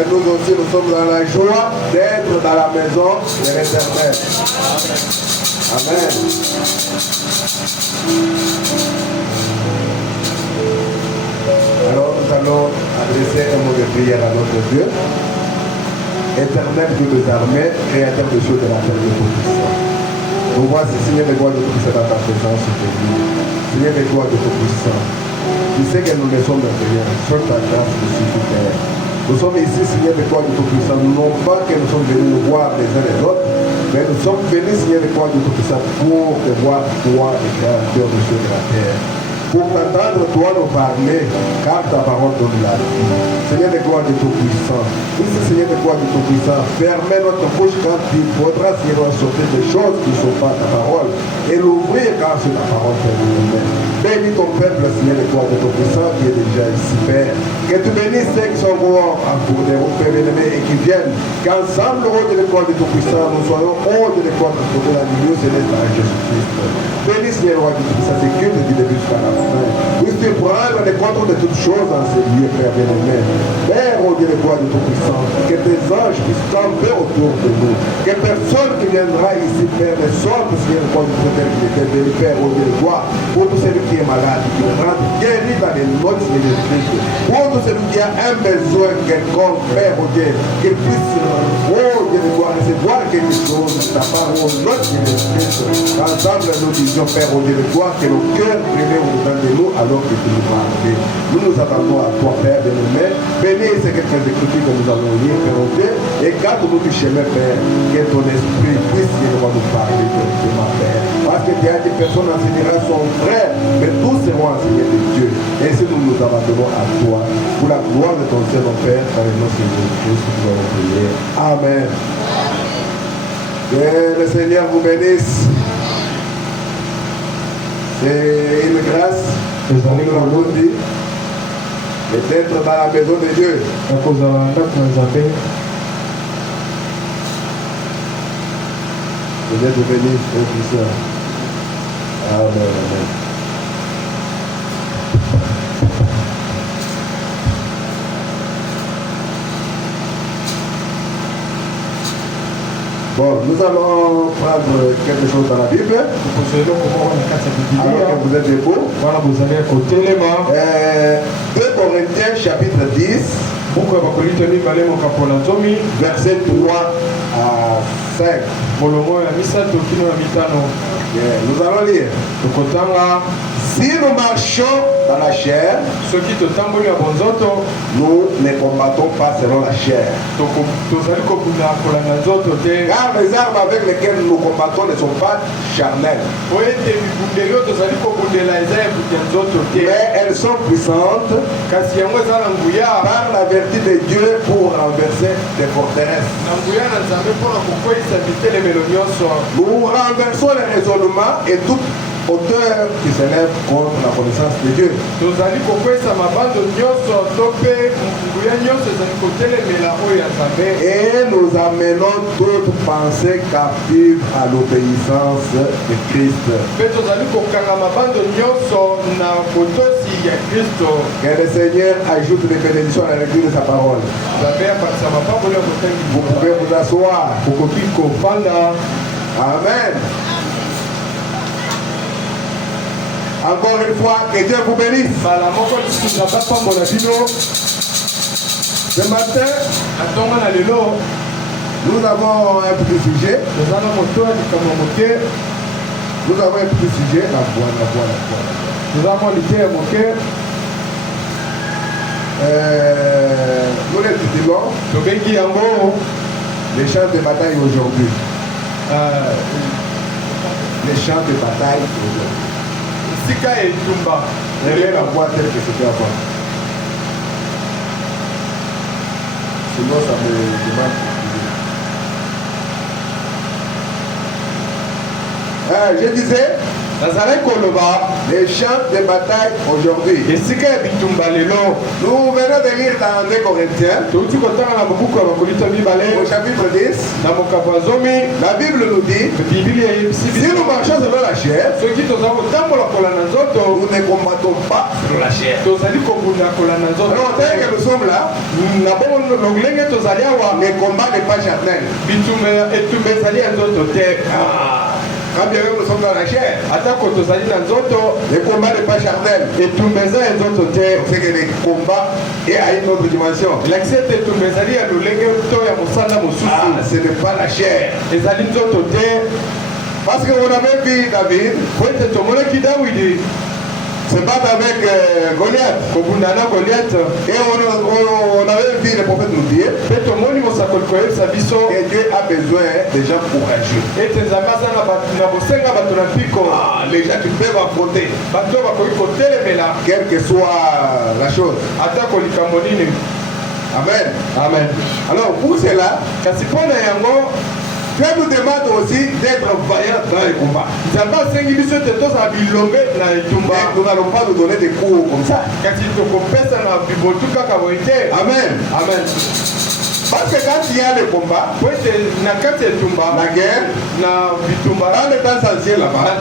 Et nous aussi, nous sommes dans la joie d'être dans la maison de l'Éternel. Amen. Alors nous allons adresser un mot de prière à notre Dieu. Éternel Dieu des armées, créateur des choses de la terre de tout-puissant. Nous voici, Seigneur de gloire de tout-puissant dans ta présence aujourd'hui. Seigneur de gloire de tout-puissant. Tu sais que nous ne sommes rien. Sur ta grâce, nous suffit, Père. Nous sommes ici, Seigneur de gloire de tout-puissant. Non pas que nous sommes venus nous voir les uns les autres, mais nous sommes venus, Seigneur de gloire de tout-puissant, pour te voir, toi, le créateur des choses de la terre. Pour t'entendre, toi, nous parler, car ta parole donne la vie. Seigneur de gloire de tout-puissant, oui, Seigneur de gloire de tout-puissant, fermez notre bouche quand il faudra, Seigneur, sortir des choses qui ne sont pas ta parole, et l'ouvrir quand c'est ta parole, Père. Bénis ton peuple, Seigneur de gloire de tout-puissant, qui est déjà ici, Père. Que tu bénisses ceux qui sont morts en cours de route, Père bien-aimé, et qui viennent, qu'ensemble, au de l'école de tout-puissant, nous soyons hors de l'école de trouver la lumière céleste à Jésus-Christ. Bénis, Seigneur, roi de tout-puissant, c'est que du début jusqu'à la fin. Oui, tu prends les comptes de toutes choses en ces lieux, Père bien-aimé. Père, au Dieu de gloire de tout-puissant, que tes anges puissent camper autour de nous. Que personne qui viendra ici, Père, ne sorte, Seigneur, de gloire de tout-puissant, qui était béni, Père, au Dieu de gloire, pour tout celui qui est malade, qui le rende guéri dans les noms de Jésus-Christ. Pour tout celui qui a un besoin quelconque, Père, au Dieu, qu'il puisse, oh Dieu de gloire, recevoir quelque chose de ta part, au nom de Jésus-Christ. Ensemble, nous disons, Père, au Dieu de gloire, que nos cœurs brûlent au-dedans de nous alors que tu nous vas arriver. Nous nous attendons à toi, Père bien-aimé. Bénis ces quelques écritures que nous allons lire, Père au Dieu, et garde-nous du chemin, Père, que ton esprit puisse nous parler de ma Père. Parce que tu as dit, personne n'enseignera son frère, mais tous seront enseignés de Dieu. Et si nous nous abandonnons à toi, pour la gloire de ton Seigneur, Père, par le nom de Jésus-Christ, nous allons prier. Amen. Que le Seigneur vous bénisse. C'est une grâce, nous l'avons dit, d'être dans la maison de Dieu. Vous êtes bénis, frères et sœurs. Amen, amen. Bon, nous allons prendre quelque chose dans la Bible. Alors que vous êtes debout. 2 Corinthiens chapitre 10, verset 3 à 5. Nous allons lire. Si nous marchons dans la chair, nous ne combattons pas selon la chair. Car les armes avec lesquelles nous combattons ne sont pas charnelles. Mais elles sont puissantes par la vertu de Dieu pour renverser des forteresses. Nous renversons les raisonnements et toute hauteur qui s'élève contre la connaissance de Dieu. Et nous amenons toute pensée captive à l'obéissance de Christ. Que le Seigneur ajoute des bénédictions à la lecture de sa parole. Vous pouvez vous asseoir. Amen. Encore une fois, que Dieu vous bénisse. Ce matin, nous avons un petit sujet. Nous avons un petit sujet. Nous avons l'idée nous les titulons les champs de bataille aujourd'hui. Les champs de bataille aujourd'hui. Rien à voir tel que c'était avant. Sinon, ça me demande. Je disais, Les champs de bataille aujourd'hui. Nous venons de lire dans 2 Corinthiens, au chapitre 10. La Bible nous dit, si nous marchons selon la chair, nous ne combattons pas sur la chair. Alors, tel que nous sommes là, le combat n'est pas charnel. Quand bien même nous sommes dans la chair, le combat n'est pas charnel. C'est que le combat est à une autre dimension. Ce n'est pas la chair. Parce qu'on avait vu David se battre avec Goliath. Et on avait vu le prophète nous dire que Dieu a besoin de gens courageux. Les gens qui peuvent affronter, quelle que soit la chose. Amen. Amen. Alors pour cela, Dieu nous demande aussi d'être vaillants dans les combats. Nous n'allons pas nous donner des coups comme ça. Amen. Amen. Parce que quand il y a le combat, la guerre, dans le temps ancien là-bas,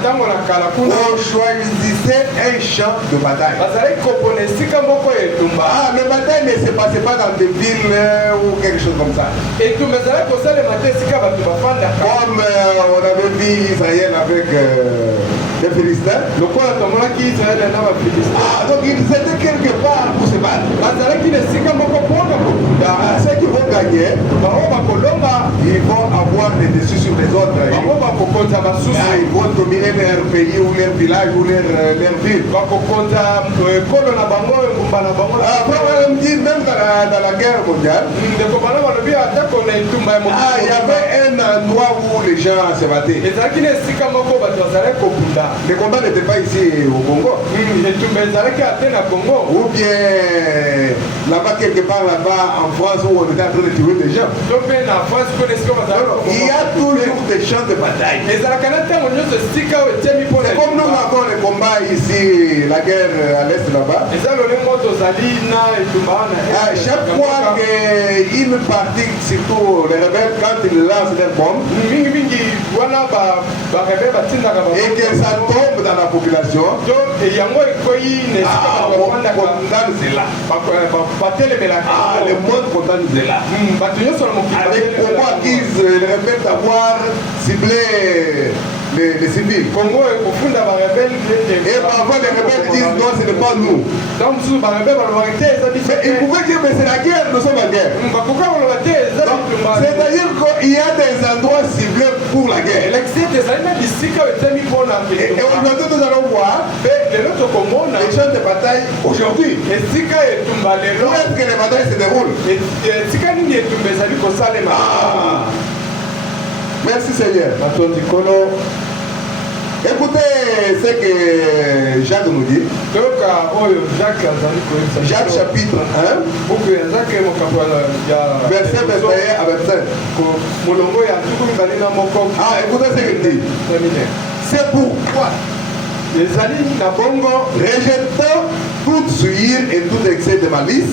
on choisissait un champ de bataille. Le bataille ne se passait pas dans des villes ou quelque chose comme ça. Comme on avait vu Israël avec les Philistins. Donc ils étaient quelque part pour se battre. Ceux qui vont gagner, ils vont avoir des dessus sur les autres. Ils vont dominer leur pays ou leur village ou leur ville. On dit même dans la guerre mondiale, il y avait un endroit où les gens se battaient. Le combat n'était pas ici au Congo. Ou bien là-bas, quelque part là-bas en France où on était en train de tuer des gens. Il y a toujours des champs de bataille. C'est comme nous avons le combat ici, la guerre à l'est là-bas. Chaque fois qu'une partie, surtout les rebelles, quand ils lancent des bombes, et que ça tombe dans la population, on condamne cela. Le monde condamne cela. Avec pourquoi ils répètent avoir ciblé les civils. Et parfois les rebelles disent non, ce n'est pas nous. Ils pouvaient dire mais c'est la guerre, nous sommes en guerre. C'est-à-dire qu'il y a des endroits ciblés pour la guerre. Et aujourd'hui nous allons voir les champs de bataille aujourd'hui. Où est-ce que les batailles se déroulent? Merci Seigneur. Écoutez ce que Jacques nous dit. Jacques chapitre 1, verset 21 à 25. Écoutez ce qu'il dit. C'est pourquoi rejetant toute souillure et tout excès de malice,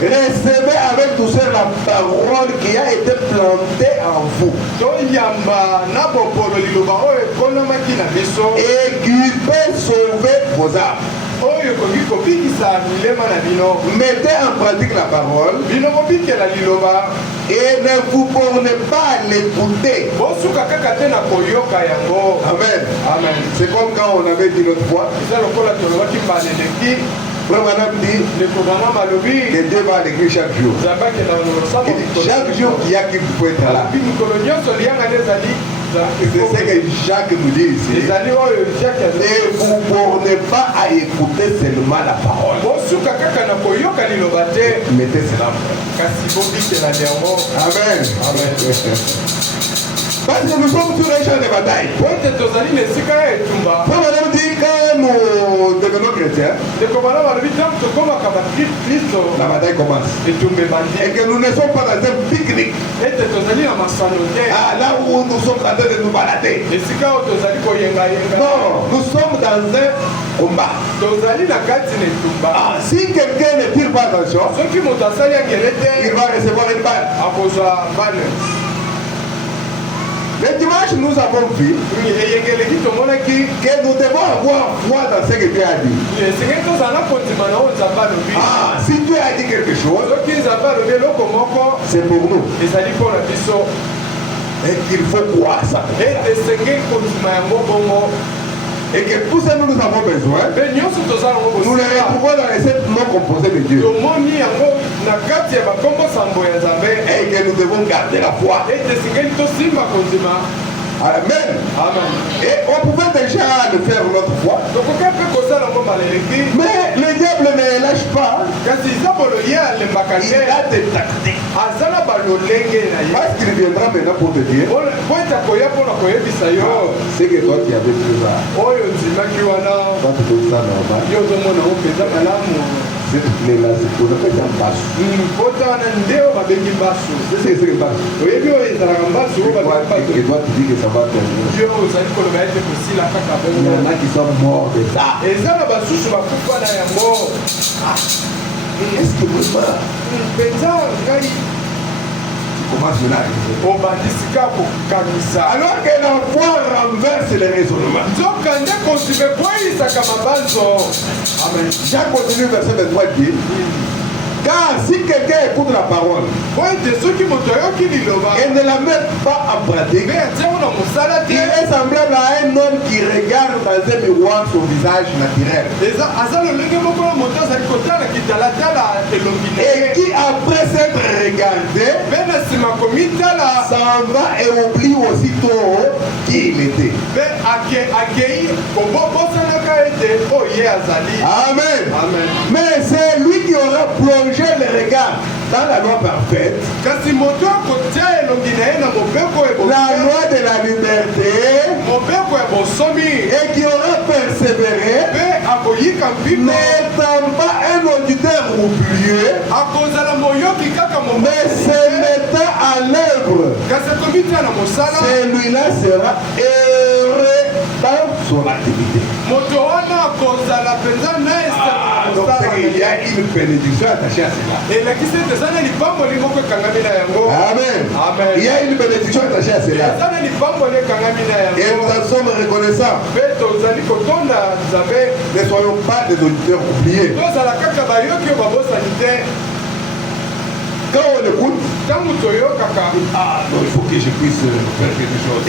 recevez avec douceur la parole qui a été plantée en vous et qui peut sauver vos âmes. Mettez en pratique la parole et ne vous bornez pas à l'écouter. Amen. Amen. C'est comme quand on avait dit l'autre fois, Madame dit que Dieu va à l'église chaque jour. Chaque jour, il y a qui peut être là. C'est ce que Jacques nous dit ici. Et vous ne bornez pas à écouter seulement la parole. Mettez cela en place. Amen. Amen. Parce que nous sommes sur un champ de bataille. Pour madame dit quand nous devenons chrétiens, la bataille commence. Et que nous ne sommes pas dans un pique-nique. Ah, là où nous sommes en train de nous balader. Non, nous sommes dans un combat. Ah, si quelqu'un ne tire pas attention, il va recevoir une balle. Le dimanche, nous avons vu que nous devons avoir foi dans ce que Dieu a dit. Ah, si Dieu a dit quelque chose, c'est pour nous. Et qu'il faut croire ça. Et que tout ça nous avons besoin, nous les retrouvons dans les 7 noms composés de Dieu. Et que nous devons garder la foi. Amen. Et on pouvait déjà le faire notre fois. Mais le diable ne lâche pas. Il a des tactiques. Parce qu'il viendra maintenant pour te dire c'est que toi qui avais plus ça. Toi tu trouves ça normal. C'est que les là, c'est pour le faire en bas. C'est que bas. Et toi tu dis que ça va terminer. Il y en a qui sont morts de ça. Est-ce que vraiment alors que la foi renverse les raisonnements. Amen. Jacques continue verset 23 dit car si quelqu'un écoute la parole et ne la met pas en pratique, il est semblable à un homme qui regarde dans un miroir son visage naturel et qui après s'être regardé s'en va et oublie aussitôt qui il était. Amen. Mais c'est lui qui aura plongé le regard dans la loi parfaite, la loi de la liberté, et qui aura persévéré, n'étant pas un auditeur oublieux, mais se mettant à l'œuvre, celui-là sera heureux dans son activité. Donc il y a une bénédiction attachée à cela. Amen. Il y a une bénédiction attachée à cela. Et nous en sommes reconnaissants. Ne soyons pas des auditeurs oubliés. Quand on écoute, ah non, il faut que je puisse faire quelque chose.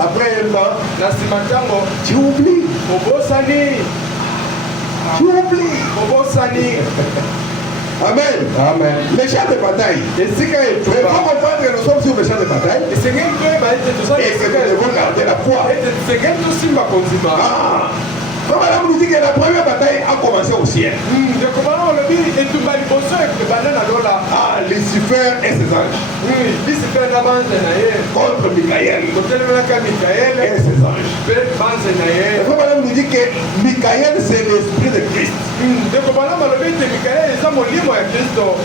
Après un temps, tu oublies. Tu oublies. Amen. Les champs de bataille. Il faut comprendre que nous sommes sur le champ de bataille. Et que nous devons garder la foi. Madame nous dit que la première bataille a commencé au ciel. Ah, Lucifer et ses anges. Contre Michael et ses anges. Madame nous dit que Michael c'est l'esprit de Christ.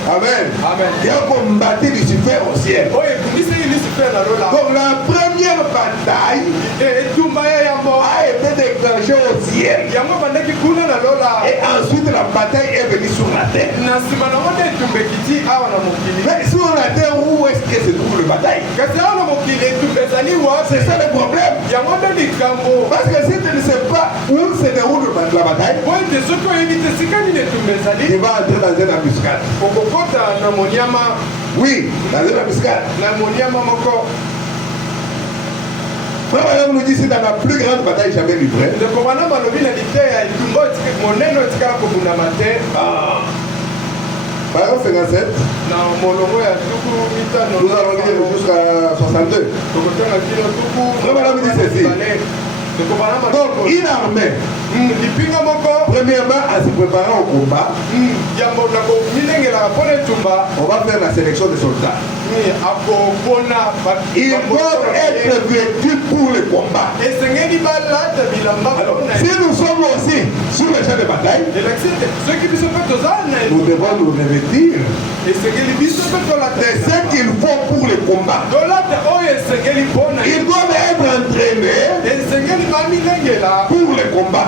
Amen. Il a combattu Lucifer au ciel. Donc la première bataille a été déclenchée au ciel. Et ensuite la bataille est venue sur la terre. Mais sur la terre, où est-ce que se trouve la bataille? C'est ça le problème. Parce que si tu ne sais pas où se déroule la bataille, il va entrer dans une embuscade. Oui, dans une embuscade. Madame nous dit c'est dans la plus grande bataille jamais livrée. Paragraphe 57. Nous allons lire jusqu'à 62. Madame nous dit ceci. Donc, une armée, premièrement, en se préparant au combat, on va faire la sélection des soldats. Ils doivent être vêtus pour le combat. Alors, si nous sommes aussi sur le champ de bataille, nous devons nous revêtir de ce qu'il faut pour le combat. Ils doivent être entraînés pour le combat.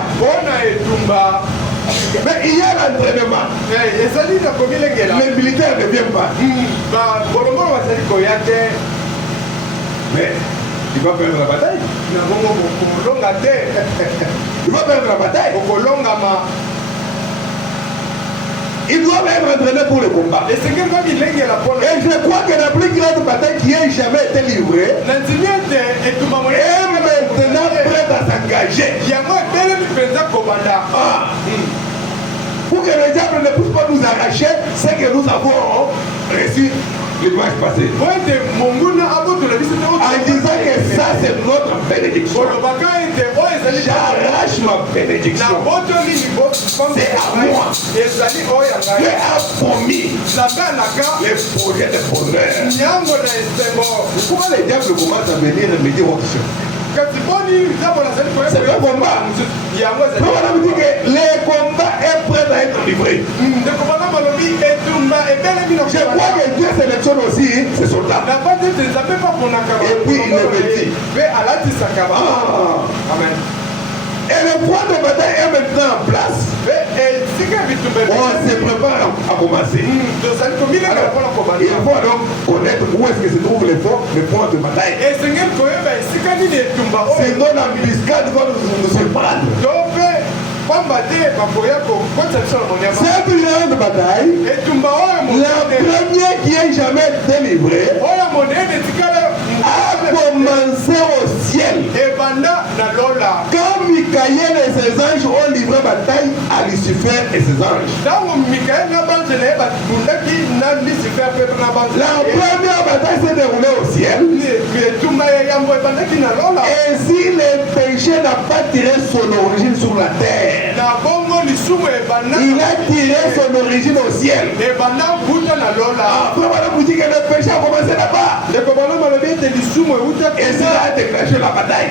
Mais il y a l'entraînement. Les militaires ne viennent pas. Mais il va perdre la bataille. Il va perdre la bataille. Ils doivent être entraînés pour le combat. Et je crois que la plus grande bataille qui ait jamais été livrée est maintenant prête à s'engager. Pour que le diable ne puisse pas nous arracher ce que nous avons reçu le dimanche passé. En disant que ça c'est notre bénédiction. J'arrache ma bénédiction. C'est à moi. Dieu a promis les projets de bonheur. Pourquoi les diables commencent à venir me dire autre chose? C'est le combat. Le combat est prêt à être livré. Je crois que Dieu sélectionne aussi ses soldats. Et puis il les vêtit. Amen. Et le point de bataille est maintenant en place. On se prépare à commencer. Alors, il faut donc connaître où est-ce que se trouve le point de bataille. Sinon l'embuscade va nous surprendre. Cette grande bataille, la première qui ait jamais été livrée, a commencé au ciel. Quand Michael et ses anges ont livré bataille à Lucifer et ses anges. La première bataille s'est déroulée au ciel. Et si le péché n'a pas tiré son origine sur la terre, il a tiré son origine au ciel. Après, voilà, vous dites que le péché a commencé là-bas. Et ça a déclenché la bataille.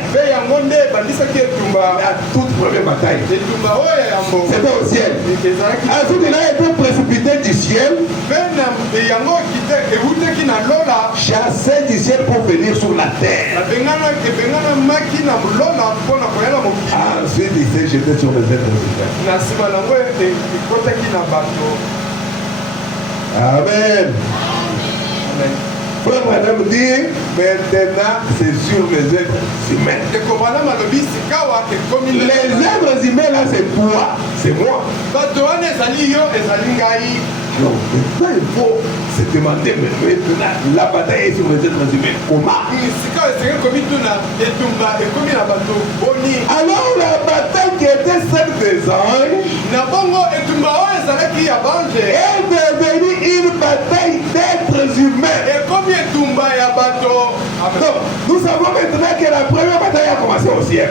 La toute première bataille, c'était au ciel. Ensuite, il a été précipité du ciel, chassé du ciel pour venir sur la terre. Ensuite, il s'est jeté sur les êtres humains. Amen. Frère Madame dit, maintenant c'est sur les êtres humains. Les êtres humains là c'est toi, c'est moi. Non, maintenant il faut se demander, mais maintenant la bataille est sur les êtres humains. Comment? Alors la bataille qui était celle des anges est devenue une bataille d'êtres humains. Donc, nous savons maintenant que la première bataille a commencé au ciel.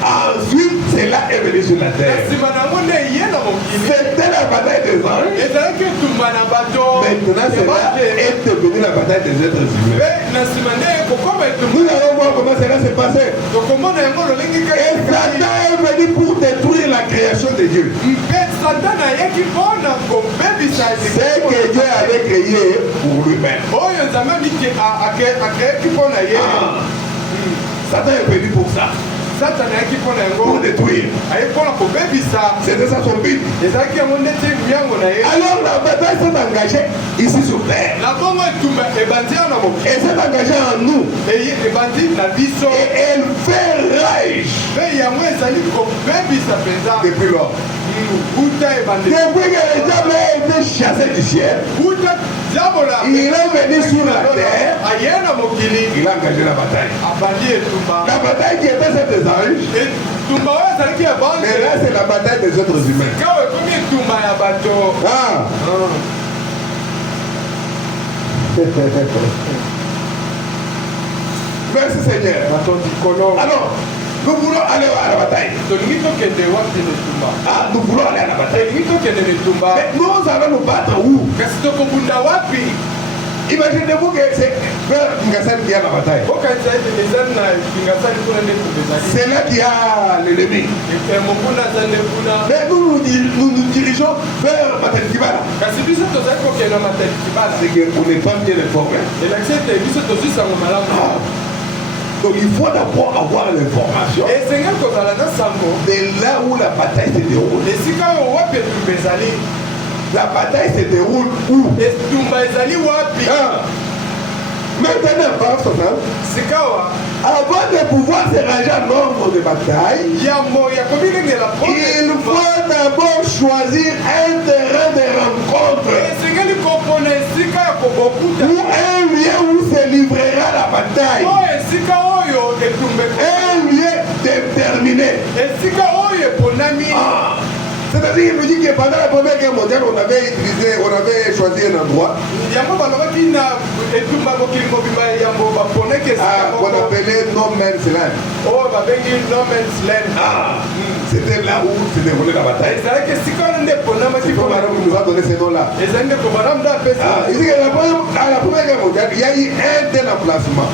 Ensuite, cela est venu sur la terre. C'était la bataille des anges. Maintenant, cela est devenu la bataille des êtres humains. Nous allons voir comment cela s'est passé. Et Satan est venu pour détruire la création de Dieu. C'est que Dieu avait créé pour lui-même. Satan est venu pour ça. Pour détruire. C'était ça son but. Alors la bataille s'est engagée ici sur terre. Elle s'est engagée en nous. Et elle fait rage. Depuis lors. Depuis que le diable a été chassé du ciel, il est venu sur la terre. Il a engagé la bataille. La bataille qui était celle des anges. Mais là c'est la bataille des êtres humains. Merci Seigneur. Alors, Nous voulons aller à la bataille. Ah, nous voulons aller à la bataille. Mais nous allons nous battre où? Imaginez-vous que c'est vers Kingasani qui a la bataille. C'est là qu'il y a l'ennemi. Mais nous nous dirigeons vers Matelikibala. C'est qu'on n'est pas bien informé. Donc il faut d'abord avoir l'information de là où la bataille se déroule. La bataille se déroule où? Maintenant, avant de pouvoir se ranger à l'ordre de bataille, il faut d'abord choisir un terrain de rencontre ou un lieu où se livrera la bataille. Un lieu déterminé. C'est-à-dire, il nous dit que pendant la Première Guerre mondiale, on avait choisi un endroit qu'on appelait No Man's Land. C'était là où se déroulait la bataille. C'est Madame qui nous a donné ce nom-là. Il dit qu'à la Première Guerre mondiale, il y a eu un tel emplacement.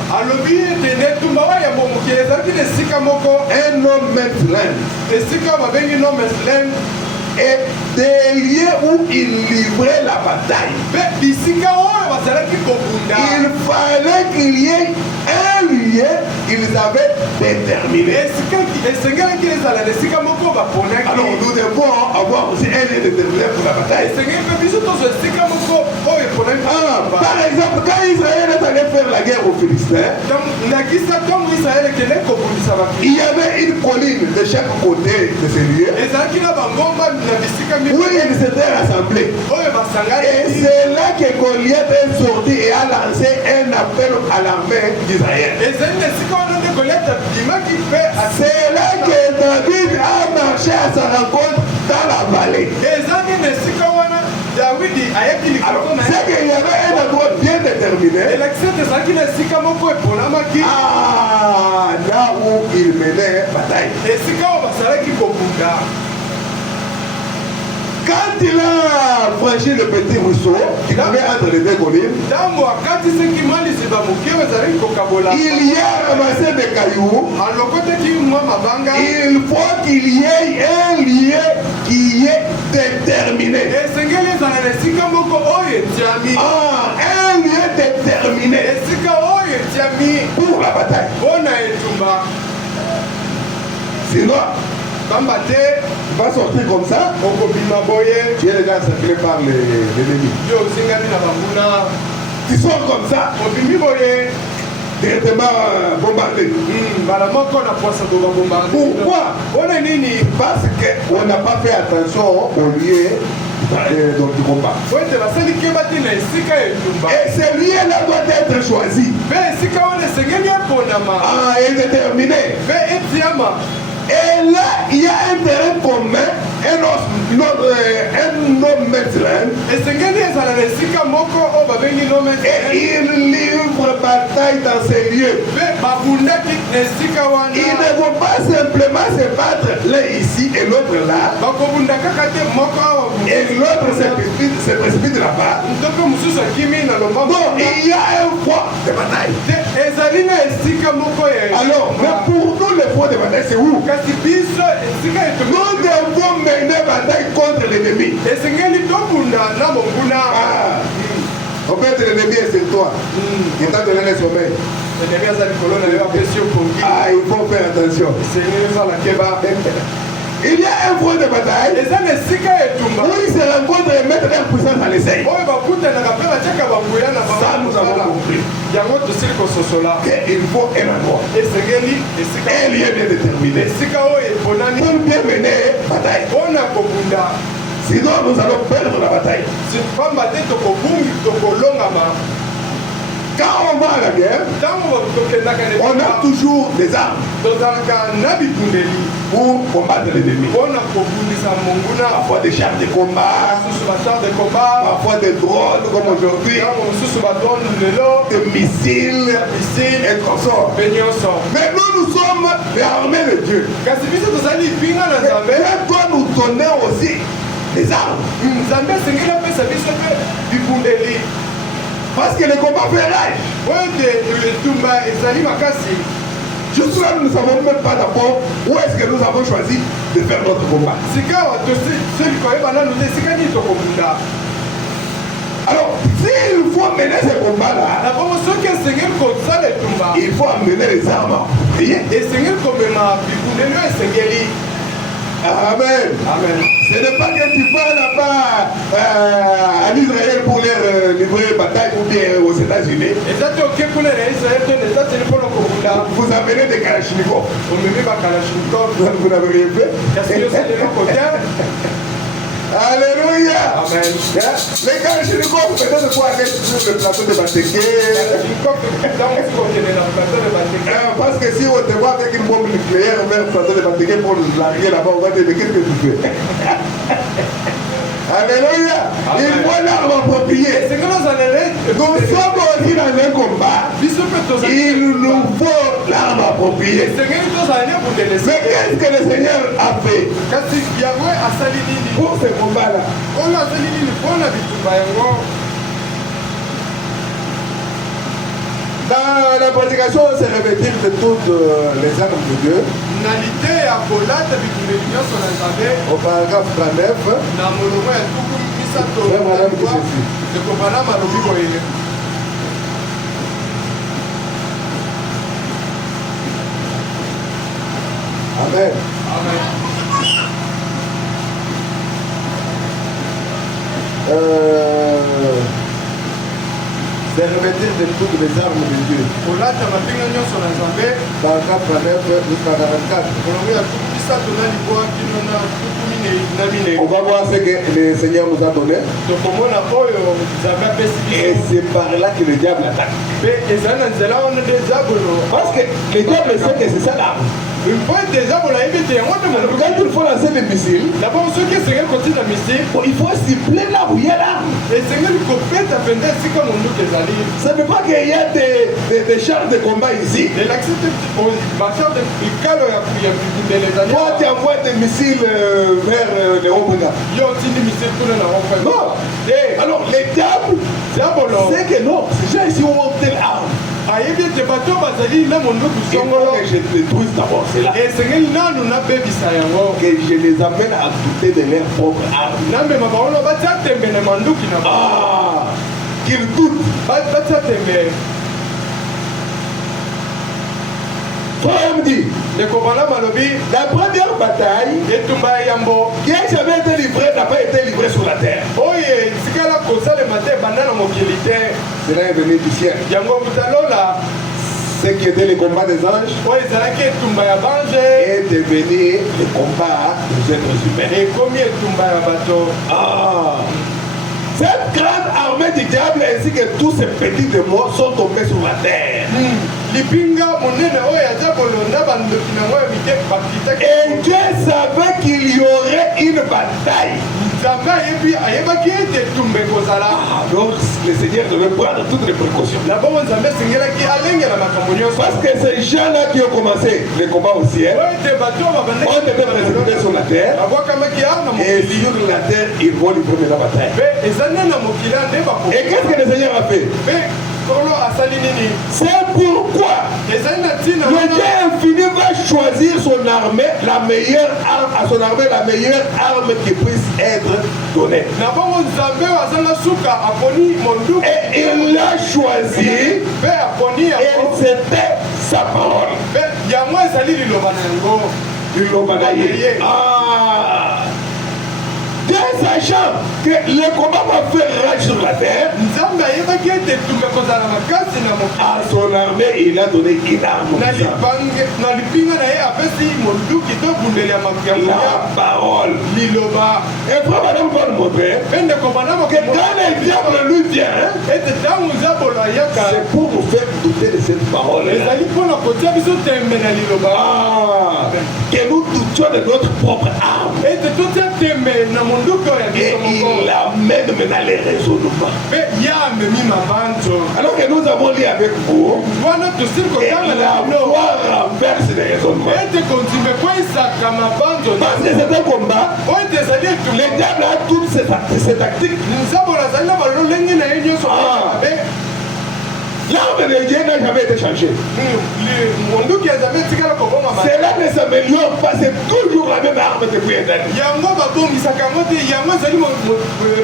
Un No Man's Land. Et des lieux où il livrait la bataille. Il fallait qu'il y ait un lieu qu'ils avaient déterminé. Alors nous devons avoir aussi un lieu déterminé pour la bataille. Par exemple, quand Israël est allé faire la guerre aux Philistins, il y avait une colline de chaque côté de ce lieu où ils s'étaient rassemblés. Et c'est là que Goliath est sorti et a lancé un appel à l'armée d'Israël. C'est là que David a marché à sa rencontre dans la vallée. Alors, c'est qu'il y avait un endroit bien déterminé. Là où il menait bataille. Quand il a franchi le petit ruisseau qui coulait entre les deux collines, il y a ramassé des cailloux. Il faut qu'il y ait un lieu qui est déterminé. Un lieu déterminé pour la bataille. Sinon, il va sortir comme ça. Tu es déjà encerclé par l'ennemi. Tu sors comme ça. Directement bombardé. Pourquoi? Parce qu'on n'a pas fait attention au lieu du combat. Et ce lieu-là doit être choisi. Et déterminé. Et là, il y a un terrain commun, un homme maintenant. Et il livre bataille dans ces lieux. Ils ne vont pas simplement se battre l'un ici et l'autre là. Et l'autre se précipite là-bas. Non, il y a un point de bataille. Alors, mais pour nous, le point de bataille, c'est où? Nous devons mener bataille contre l'ennemi. En fait, l'ennemi est sur toi. Il t'a donné le sommeil. Il faut faire attention. Il y a un point de bataille où ils se rencontrent et mettent leur puissance à l'essai. Ça, nous avons compris. Il faut un endroit, un lieu bien déterminé pour bien mener bataille. Sinon, nous allons perdre la bataille. Quand on va à la guerre, on a toujours des armes. pour combattre l'ennemi. Parfois des chars de combat, parfois des drones comme aujourd'hui, des missiles et consorts. Mais nous sommes l'armée de Dieu. Dieu doit nous donner aussi les armes. Parce que le combat fait rage. Juste là, nous ne savons même pas d'abord où est-ce que nous avons choisi de faire notre combat. Alors, s'il faut mener ce combat-là, il faut amener les armes appropriées. Amen. Amen. Ce n'est pas que tu vas là-bas en Israël pour les livrer bataille ou bien aux États-Unis. Vous amenez des Kalachnikov. Vous n'avez rien fait. Alléluia. Amen. Les Kalachnikov, peut-être pour aller sur le plateau de Batéké. Parce que si on te voit avec une bombe nucléaire vers le plateau de Batéké pour l'arriver là-bas, on va te dire qu'est-ce que tu fais. Alléluia. Il faut l'arme appropriée. Nous sommes aussi dans un combat. Il nous faut l'arme appropriée. Mais qu'est-ce que le Seigneur a fait pour ce combat-là? Dans la prédication, on se revêtir de toutes les armes de Dieu. Au paragraphe 39, Amen. Amen. C'est revêtir de toutes les armes de Dieu. Paragraphe 39 jusqu'à 44. On va voir ce que le Seigneur nous a donné. Et c'est par là que le diable attaque. Parce que le diable sait que c'est ça l'arme. Quand il faut lancer des missiles, il faut cibler là où il y a l'arme. Ça ne veut pas qu'il y a des chars de combat ici. Toi, tu envoies des missiles vers les Omega. Non. Alors, les diables, c'est que non, ces gens ici ont telle arme. Il faut que je détruise d'abord cela. Que je les amène à douter de leur propre arme. Qu'ils doutent. Comme dit, la première bataille qui a jamais été livrée n'a pas été livrée sur la terre. Cela est venu du ciel. Ce qui était le combat des anges est devenu le combat des êtres humains. Cette grande armée du diable ainsi que tous ces petits démons sont tombés sur la terre. Et Dieu savait qu'il y aurait une bataille. Donc le Seigneur devait prendre toutes les précautions. Parce que ces gens-là qui ont commencé le combat au ciel, on devait précipiter sur la terre. Et sur la terre, ils vont livrer la bataille. Et qu'est-ce que le Seigneur a fait? C'est pourquoi le Dieu infini va choisir son armée, la meilleure arme, à son armée, la meilleure arme qui puisse être donnée. Et il l'a choisi, et c'était sa parole. Dieu sachant que le combat va faire rage sur la terre, À son armée, il a donné une arme. La parole. Et frère, madame va nous montrer que quand le diable nous vient, c'est pour nous faire douter de cette parole. Que nous doutions de notre propre âme. Et il amène maintenant les raisonnements. Alors que nous avons lu avec vous, et la voix renverse les raisonnements. Parce que c'est un combat. Le diable a toutes ses tactiques. L'arme de Dieu n'a jamais été changée. Cela ne s'améliore pas, c'est toujours la même arme depuis un an.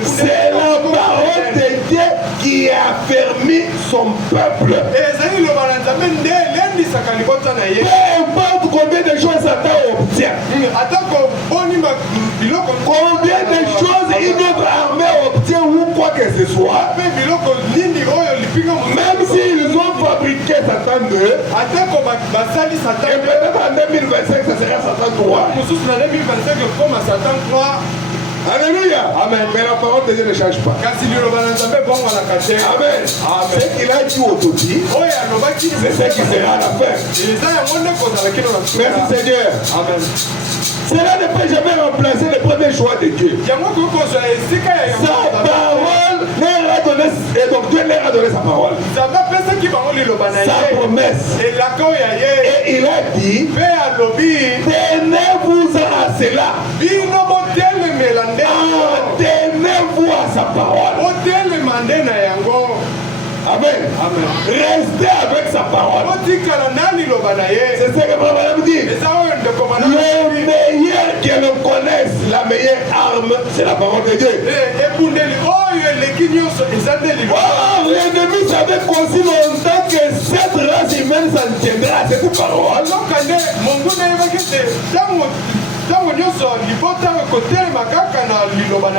C'est la parole de Dieu qui a affermi son peuple. Peu importe combien de choses Satan obtient, combien de choses une autre armée obtient ou quoi que ce soit, même s'ils ont fabriqué Satan 2, et peut-être en 2025 ça sera Satan 3. Alléluia. Amen. Mais la parole de Dieu ne change pas. Amen. Ce qu'il a dit au début, c'est ce qui sera à la fin. Merci Seigneur. Amen. Cela ne peut jamais remplacer le premier choix de Dieu. Sa parole leur a donné, et donc Dieu leur a donné sa parole. Sa promesse. Et il a dit, tenez-vous à cela. Tenez-vous à sa parole. Amen. Amen. Restez avec sa parole. C'est ce que Madame dit. Le meilleur que l'on connaisse, la meilleure arme, c'est la parole de Dieu. Oh, l'ennemi savait qu'aussi longtemps que cette race humaine s'en tiendra à cette parole.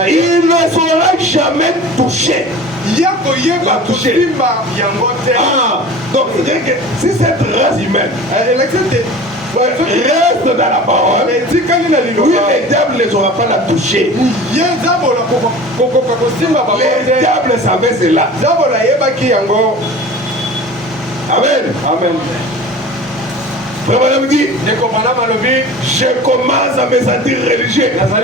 Il ne sera jamais touché. Donc, c'est-à-dire que si cette race humaine reste dans la parole, oui, le diable ne saura pas la toucher. Le diable savait cela. Amen. Amen. Frère Madame dit, je commence à me sentir religieux. Amen.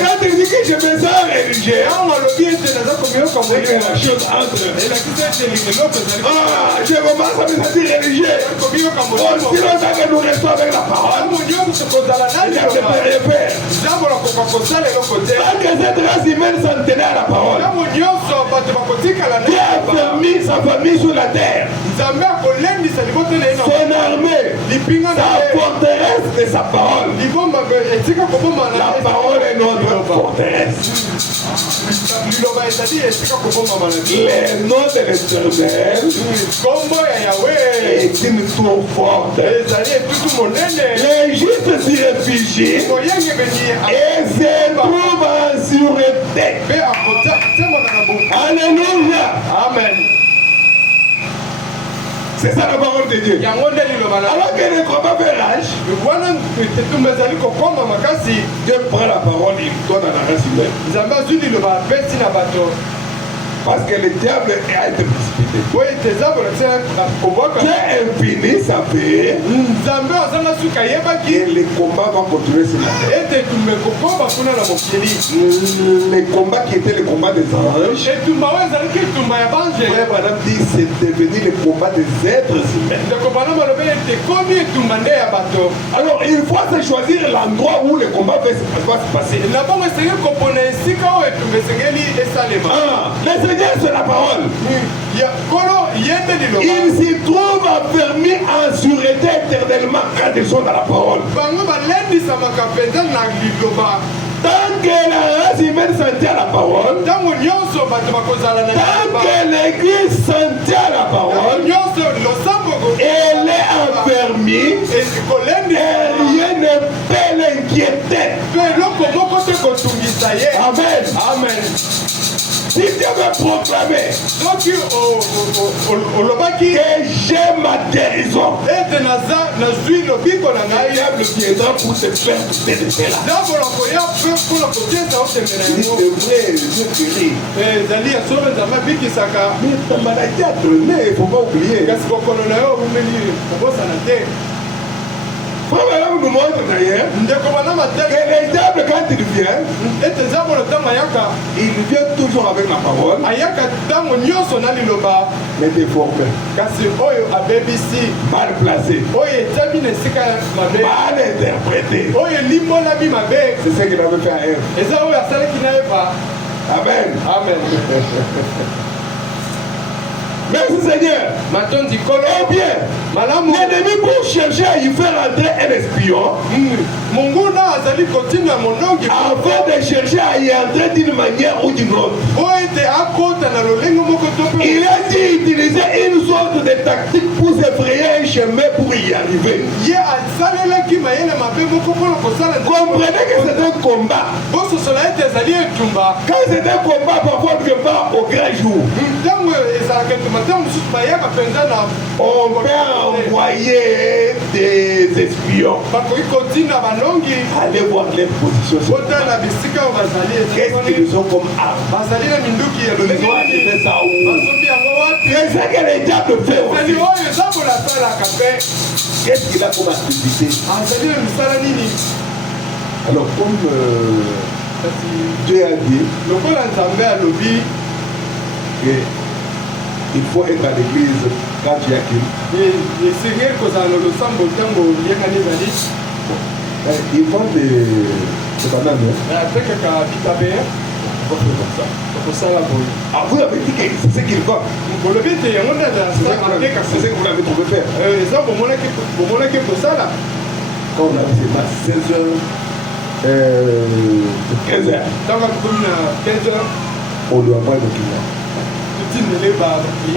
Quand il dit que je me sens religieux, c'est que la chose entre. Je commence à me sentir religieux. Si longtemps que nous restons avec la parole, il n'y a que rien faire. Tant que cette race humaine s'en tenait à la parole, Dieu a fermé sa famille sur la terre. Son armée, sa forteresse de sa parole. La parole est notre forteresse. Le nom de l'Éternel est une tour forte. L'Égypte s'y réfugie et se trouve en sûreté. Alléluia. Amen. C'est ça la parole de Dieu. Alors que le combat fait rage, Dieu prend la parole, il donne à la race humaine. Parce que le diable a été précipité. Dieu infini savait que le combat va continuer sur la terre. Le combat qui était le combat des anges, Madame dit c'est devenu le combat des êtres humains. Alors il faut se choisir l'endroit où le combat va se passer. Le Seigneur c'est la parole. Ils s'y trouvent affermis en sûreté éternellement quand ils sont dans la parole. Tant que la race humaine s'en tient à la parole, tant que l'église s'en tient à la parole, elle est affermie et rien ne peut l'inquiéter. Amen. Amen. proclamer que j'ai ma guérison. Le diable viendra pour te faire douter de cela. Il dit c'est vrai, Dieu guérit. Mais ta maladie a donné, il ne faut pas oublier. Frère Madame nous montre d'ailleurs que le diable, quand il vient, il vient toujours avec la parole, mais déformé, mal placé, mal interprété. C'est ce qu'il avait fait à Ève. Amen. Amen. Merci Seigneur. Eh bien, l'ennemi pour chercher à y faire entrer un espion, avant de chercher à y entrer d'une manière ou d'une autre, il a dit utiliser une sorte de tactique pour s'effrayer un chemin pour y arriver. Comprenez que c'est un combat. Quand c'est un combat, parfois on ne fait pas au grand jour. On peut envoyer des espions. Allez voir les positions. Qu'est-ce qu'ils ont comme arme? Ils ont arrivé ça où? C'est ce que les diables fait aussi. Qu'est-ce qu'il a comme activité? Alors comme Dieu a dit que il faut être à l'église quand tu as qu'il. Ils font des bananes. Ah, vous avez dit que c'est ce qu'ils font. C'est ce que vous l'avez trouvé faire. Quand on a dit c'est 16h, 15h. On doit pas être au client.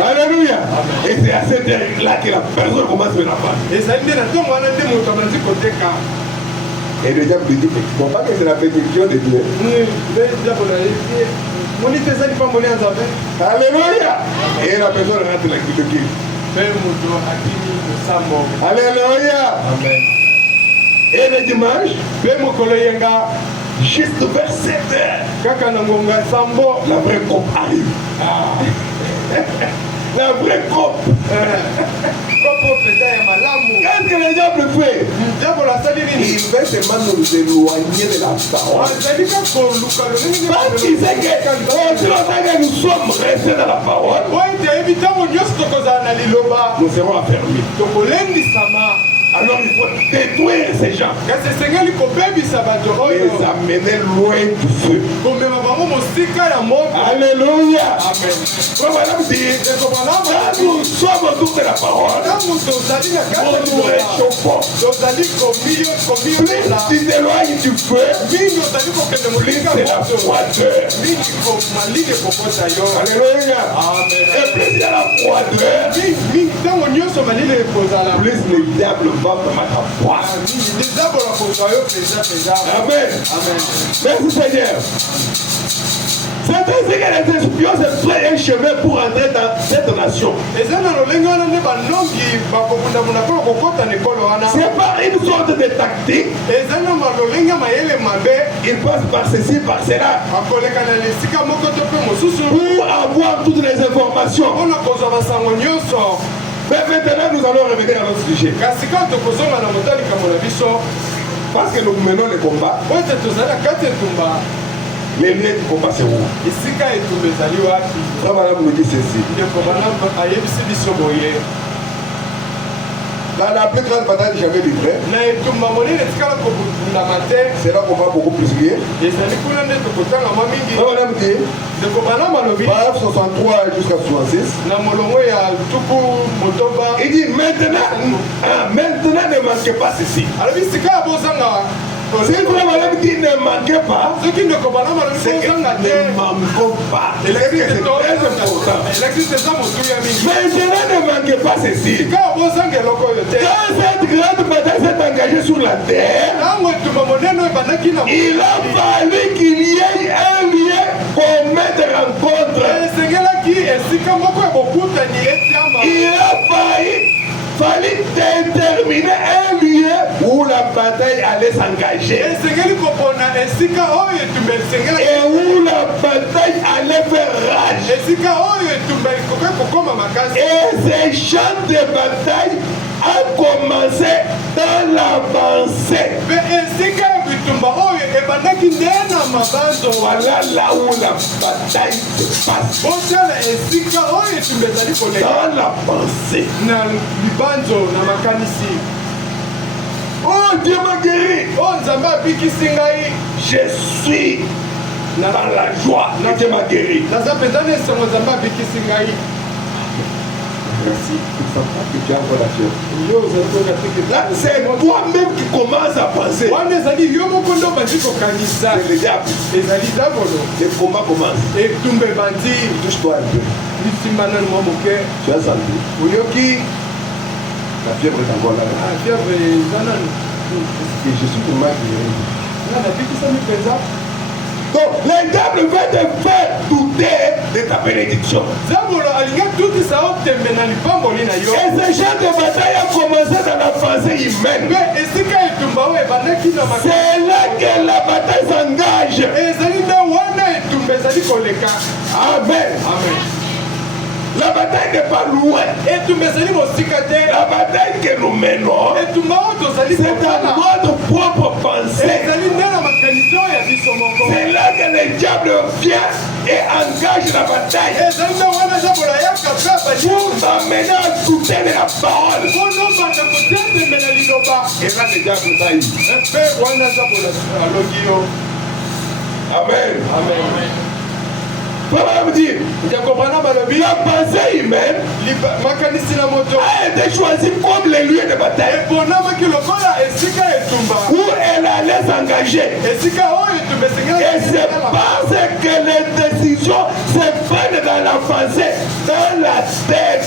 Alléluia. Et c'est à cette heure-là que la personne commence à la part. Et le diable lui dit, bon, pas que c'est la bénédiction de Dieu. Alléluia. Et la personne rentre la qui. Alléluia. Amen. Et le dimanche, juste vers 7h, la vraie coupe arrive. La vraie coupe. Qu'est-ce que le diable fait? Il veut seulement nous éloigner de la parole. Parce qu'il sait que nous sommes restés dans la parole, nous serons affermis. Alors il faut détruire ces gens. Les amener loin du feu. Alléluia. Amen. Quand nous sommes autour de la parole, nous nous réchauffons. Plus tu t'éloignes du feu, plus c'est la froideur. Alléluia. Et plus il y a la froideur, plus le diable va te mettre à poids. Amen. Merci Seigneur. C'est ainsi que les espions se frayent un chemin pour entrer dans cette nation. C'est par une sorte de tactique. Ils passent par ceci, par cela, pour avoir toutes les informations. Mais maintenant nous allons revenir à notre sujet. Parce que nous menons le combat. Les lieux du combat c'est où? Madame nous dit ceci. Dans la plus grande bataille que j'avais livrée, c'est là qu'on va beaucoup plus lire. Madame dit, paragraphe 63 jusqu'à 66. Il dit maintenant ne manquez pas ceci. Si vous madame dit ne manquez pas, c'est que ne manquons pas. C'est très important. Maintenant ne manquez pas ceci. Quand cette grande bataille s'est engagée sur la terre, il a fallu qu'il y ait un lien commun de rencontre. déterminer un lieu où la bataille allait s'engager. Et où la bataille allait faire rage. Et ces champs de bataille a commencé dans l'avancée. Voilà là où la bataille se passe. Dans la pensée. Oh, Dieu m'a guéri. Je suis dans la joie. Dieu m'a guéri. Merci. Tu ne sens pas que tu as encore la fièvre. Là, c'est toi-même qui commences à penser. C'est le diable. Le combat commence. Touche-toi un peu. Tu as senti. La fièvre est encore là. Et je suis pour moi qui donc, le diable va te faire douter de ta bénédiction. Et ce genre de bataille a commencé dans la pensée humaine. C'est là que la bataille s'engage. Amen. Amen. La bataille n'est pas loin. La bataille que nous menons, c'est dans notre propre pensée. C'est là que le diable vient et engage la bataille pour m'amener à douter de la parole. Et là, le diable Amen. Amen. Comment vous dire? La pensée humaine a été choisie comme le lieu de bataille où elle allait s'engager. Et c'est parce que les décisions se prennent dans la pensée, dans la tête.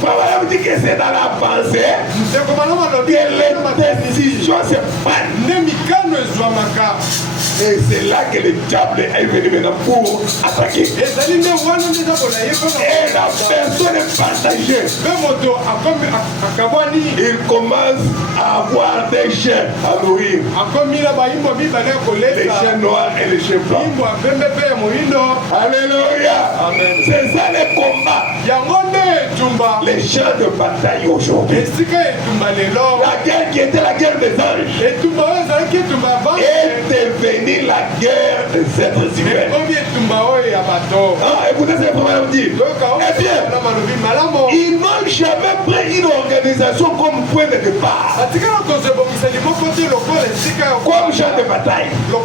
Voilà, vous dites que c'est dans la pensée que les décisions se prennent. Et c'est là que le diable est venu maintenant pour attaquer. Et la personne est partagée. Il commence à avoir des chiens à nourrir. Les chiens noirs et les chiens blancs. Alléluia. Amen. C'est ça le combat. Les champs de bataille aujourd'hui. La guerre qui était la guerre des anges est devenue la guerre des êtres humains. Écoutez ce que le problème dit. Eh bien, ils n'ont jamais pris une organisation comme point de départ. Comme champ de bataille. Non,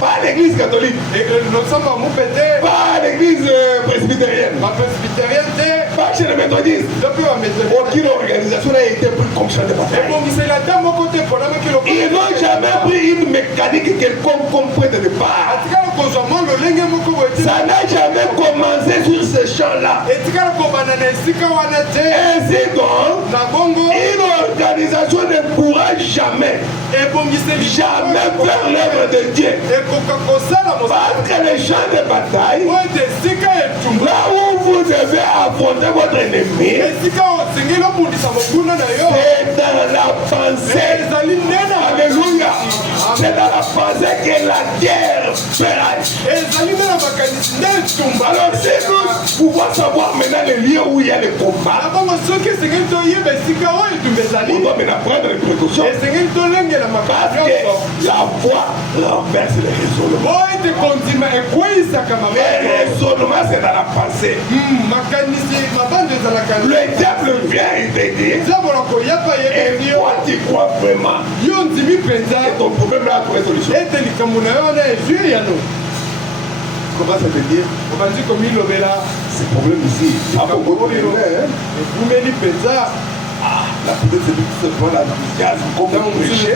pas l'église catholique. Pas l'église presbytérienne. Pas chez les méthodistes. Aucune organisation n'a été prise comme champ de bataille. Ils n'ont jamais pris une mécanique quelconque comme point de départ. Ça n'a jamais commencé sur ce champ-là. Ainsi donc, une organisation ne pourra jamais faire l'œuvre de Dieu. Parce que les champs de bataille, là où vous devez affronter votre ennemi, c'est dans la pensée. Alléluia. C'est dans la pensée que la guerre fera. Alors si nous pouvons savoir maintenant le lieu où il y a le combat, on doit maintenant prendre les précautions. Parce que la foi renverse les raisonnements. Les raisonnements, c'est dans la pensée. Le diable vient et te dit, et toi tu crois vraiment que ton problème là a trouvé solution. Comment ça veut dire? Ce problème ici, c'est pas beaucoup de la poudre, c'est tout ce point l'enthousiasme, comme vous prêchez.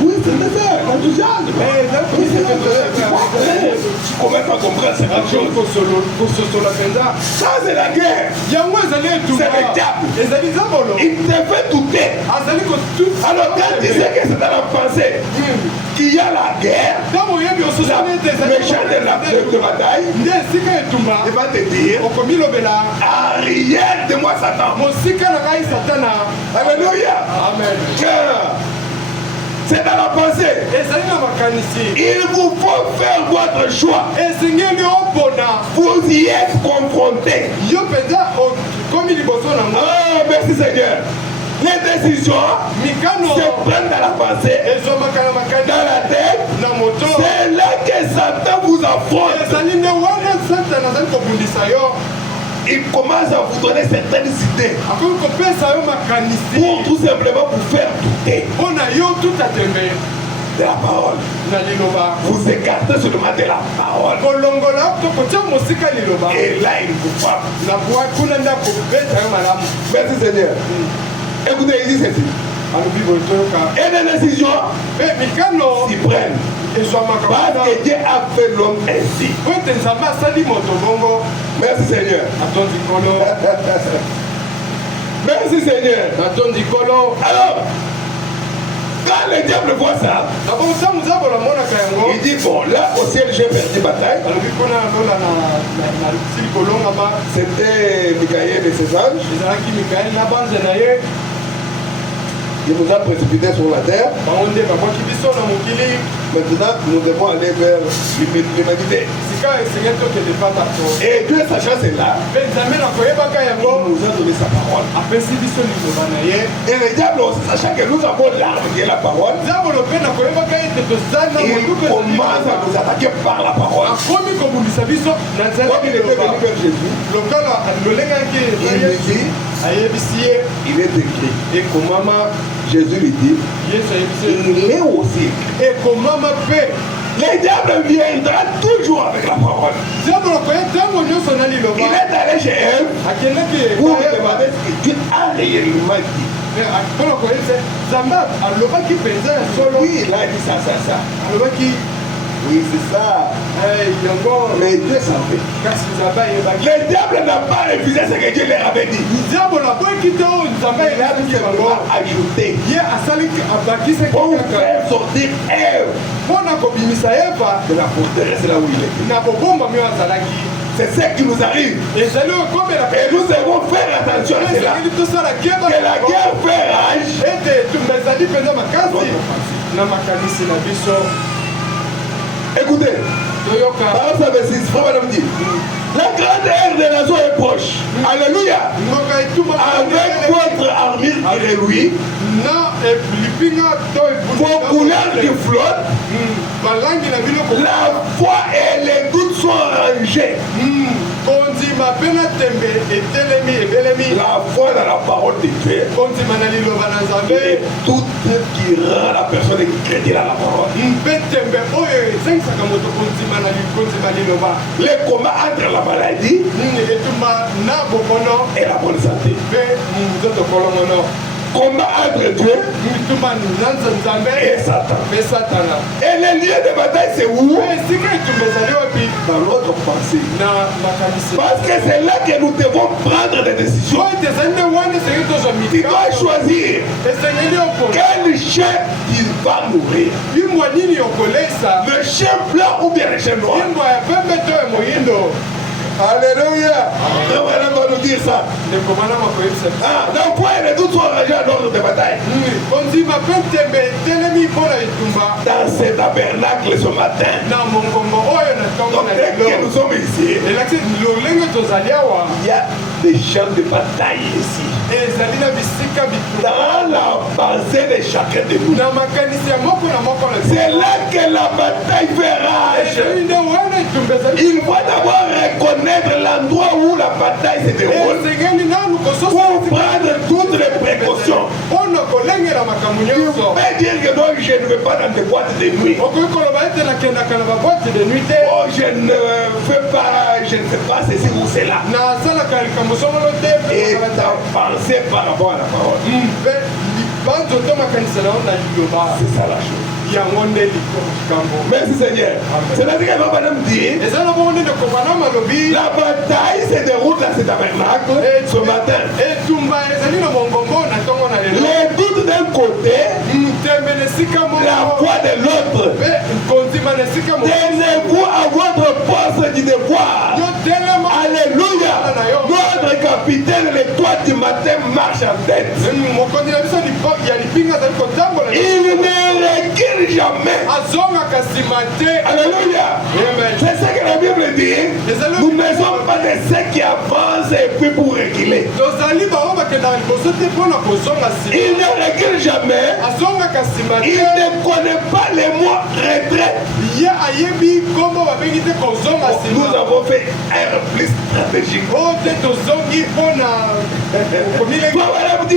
Oui, c'était ça, l'enthousiasme. Tu commences à comprendre cette chose. Ça, c'est la guerre. C'est le diable. Il te fait douter. Alors, quand tu sais que c'est dans la pensée qu'il y a la guerre, le méchant de bataille, il va te dire, arrière de moi, Satan. Alléluia. Amen. C'est dans la pensée. Il vous faut faire votre choix. Vous y êtes confrontés. Oh, merci Seigneur. Les décisions se prennent dans la pensée, dans la tête. C'est là que Satan vous affronte. Il commence à vous donner certaines idées pour tout simplement vous faire douter de la parole. Vous écartez seulement de la parole. Et là, il vous frappe. Merci Seigneur. Écoutez, il dit ceci. Et les décisions s'y prennent. Parce que Dieu a fait l'homme ainsi. Merci Seigneur. Merci Seigneur. Alors, quand le diable voit ça, il dit bon, là au ciel j'ai perdu bataille. C'était Michael et ses anges. Il nous a précipités sur la terre. Maintenant, nous devons aller vers l'humanité. Et Dieu, sachant cela, il nous a donné sa parole. Et le diable aussi, sachant que nous avons l'arme qui est la parole, il commence à nous attaquer par la parole. Comme il était venu vers Jésus, il est écrit. Et comment Jésus lui dit, il est aussi. Et comment le diable viendra toujours avec la parole. Il est allé chez elle pour lui demander ce que Dieu a réellement dit. Oui, il a dit ça. Oui, c'est ça. Mais Dieu savait. Le diable n'a pas refusé ce que Dieu leur avait dit. Il a ajouté pour faire sortir Ève de la forteresse là où il était. C'est ce qui nous arrive. Et nous devons faire attention à cela. Que la guerre fait rage. Écoutez, parole 6, frère madame dit, la grande ère des nations est proche. Alléluia. Avec votre armure qui réjouit, vos couleurs qui flottent, la foi et les doutes sont rangés. La foi dans la parole de Dieu et tout qui rend la personne crédible à la parole. Le combat entre la maladie et la bonne santé. Combat entre Dieu et Satan. Et le lieu de bataille, c'est où? Dans notre pensée. Parce que c'est là que nous devons prendre des décisions. Tu dois choisir quel chien il va mourir. Le chien blanc ou bien le chien noir. Alléluia. Voilà va nous dire ça. Donc quoi les doutes sont rangés à l'ordre de bataille. Dans ce tabernacle ce matin. Donc dès que nous sommes ici, il y a des champs de bataille ici. Dans la pensée de chacun de nous. C'est là que la bataille fait rage. Il faut d'abord reconnaître l'endroit où la bataille se déroule pour prendre toutes les précautions. Tu peux dire que non, je ne vais pas dans des boîtes de nuit. Oh, je ne fais pas, je ne sais pas ceci ou cela. Et ta pensée par rapport à la parole. C'est ça la chose. Merci Seigneur. C'est-à-dire qu'elle va me dire, la bataille se déroule dans ce tabernacle ce matin. Les doutes d'un côté, la foi de l'autre. Tenez-vous à votre poste du devoir. Alléluia. Notre capitaine, l'étoile du matin, marche en tête. Il ne recule jamais. Alléluia. C'est ce que la Bible dit. Nous ne sommes pas de ceux qui avancent et puis pour reculer. Il ne recule jamais. Il ne connaît pas les mots retraite. Nous avons fait un repli stratégique.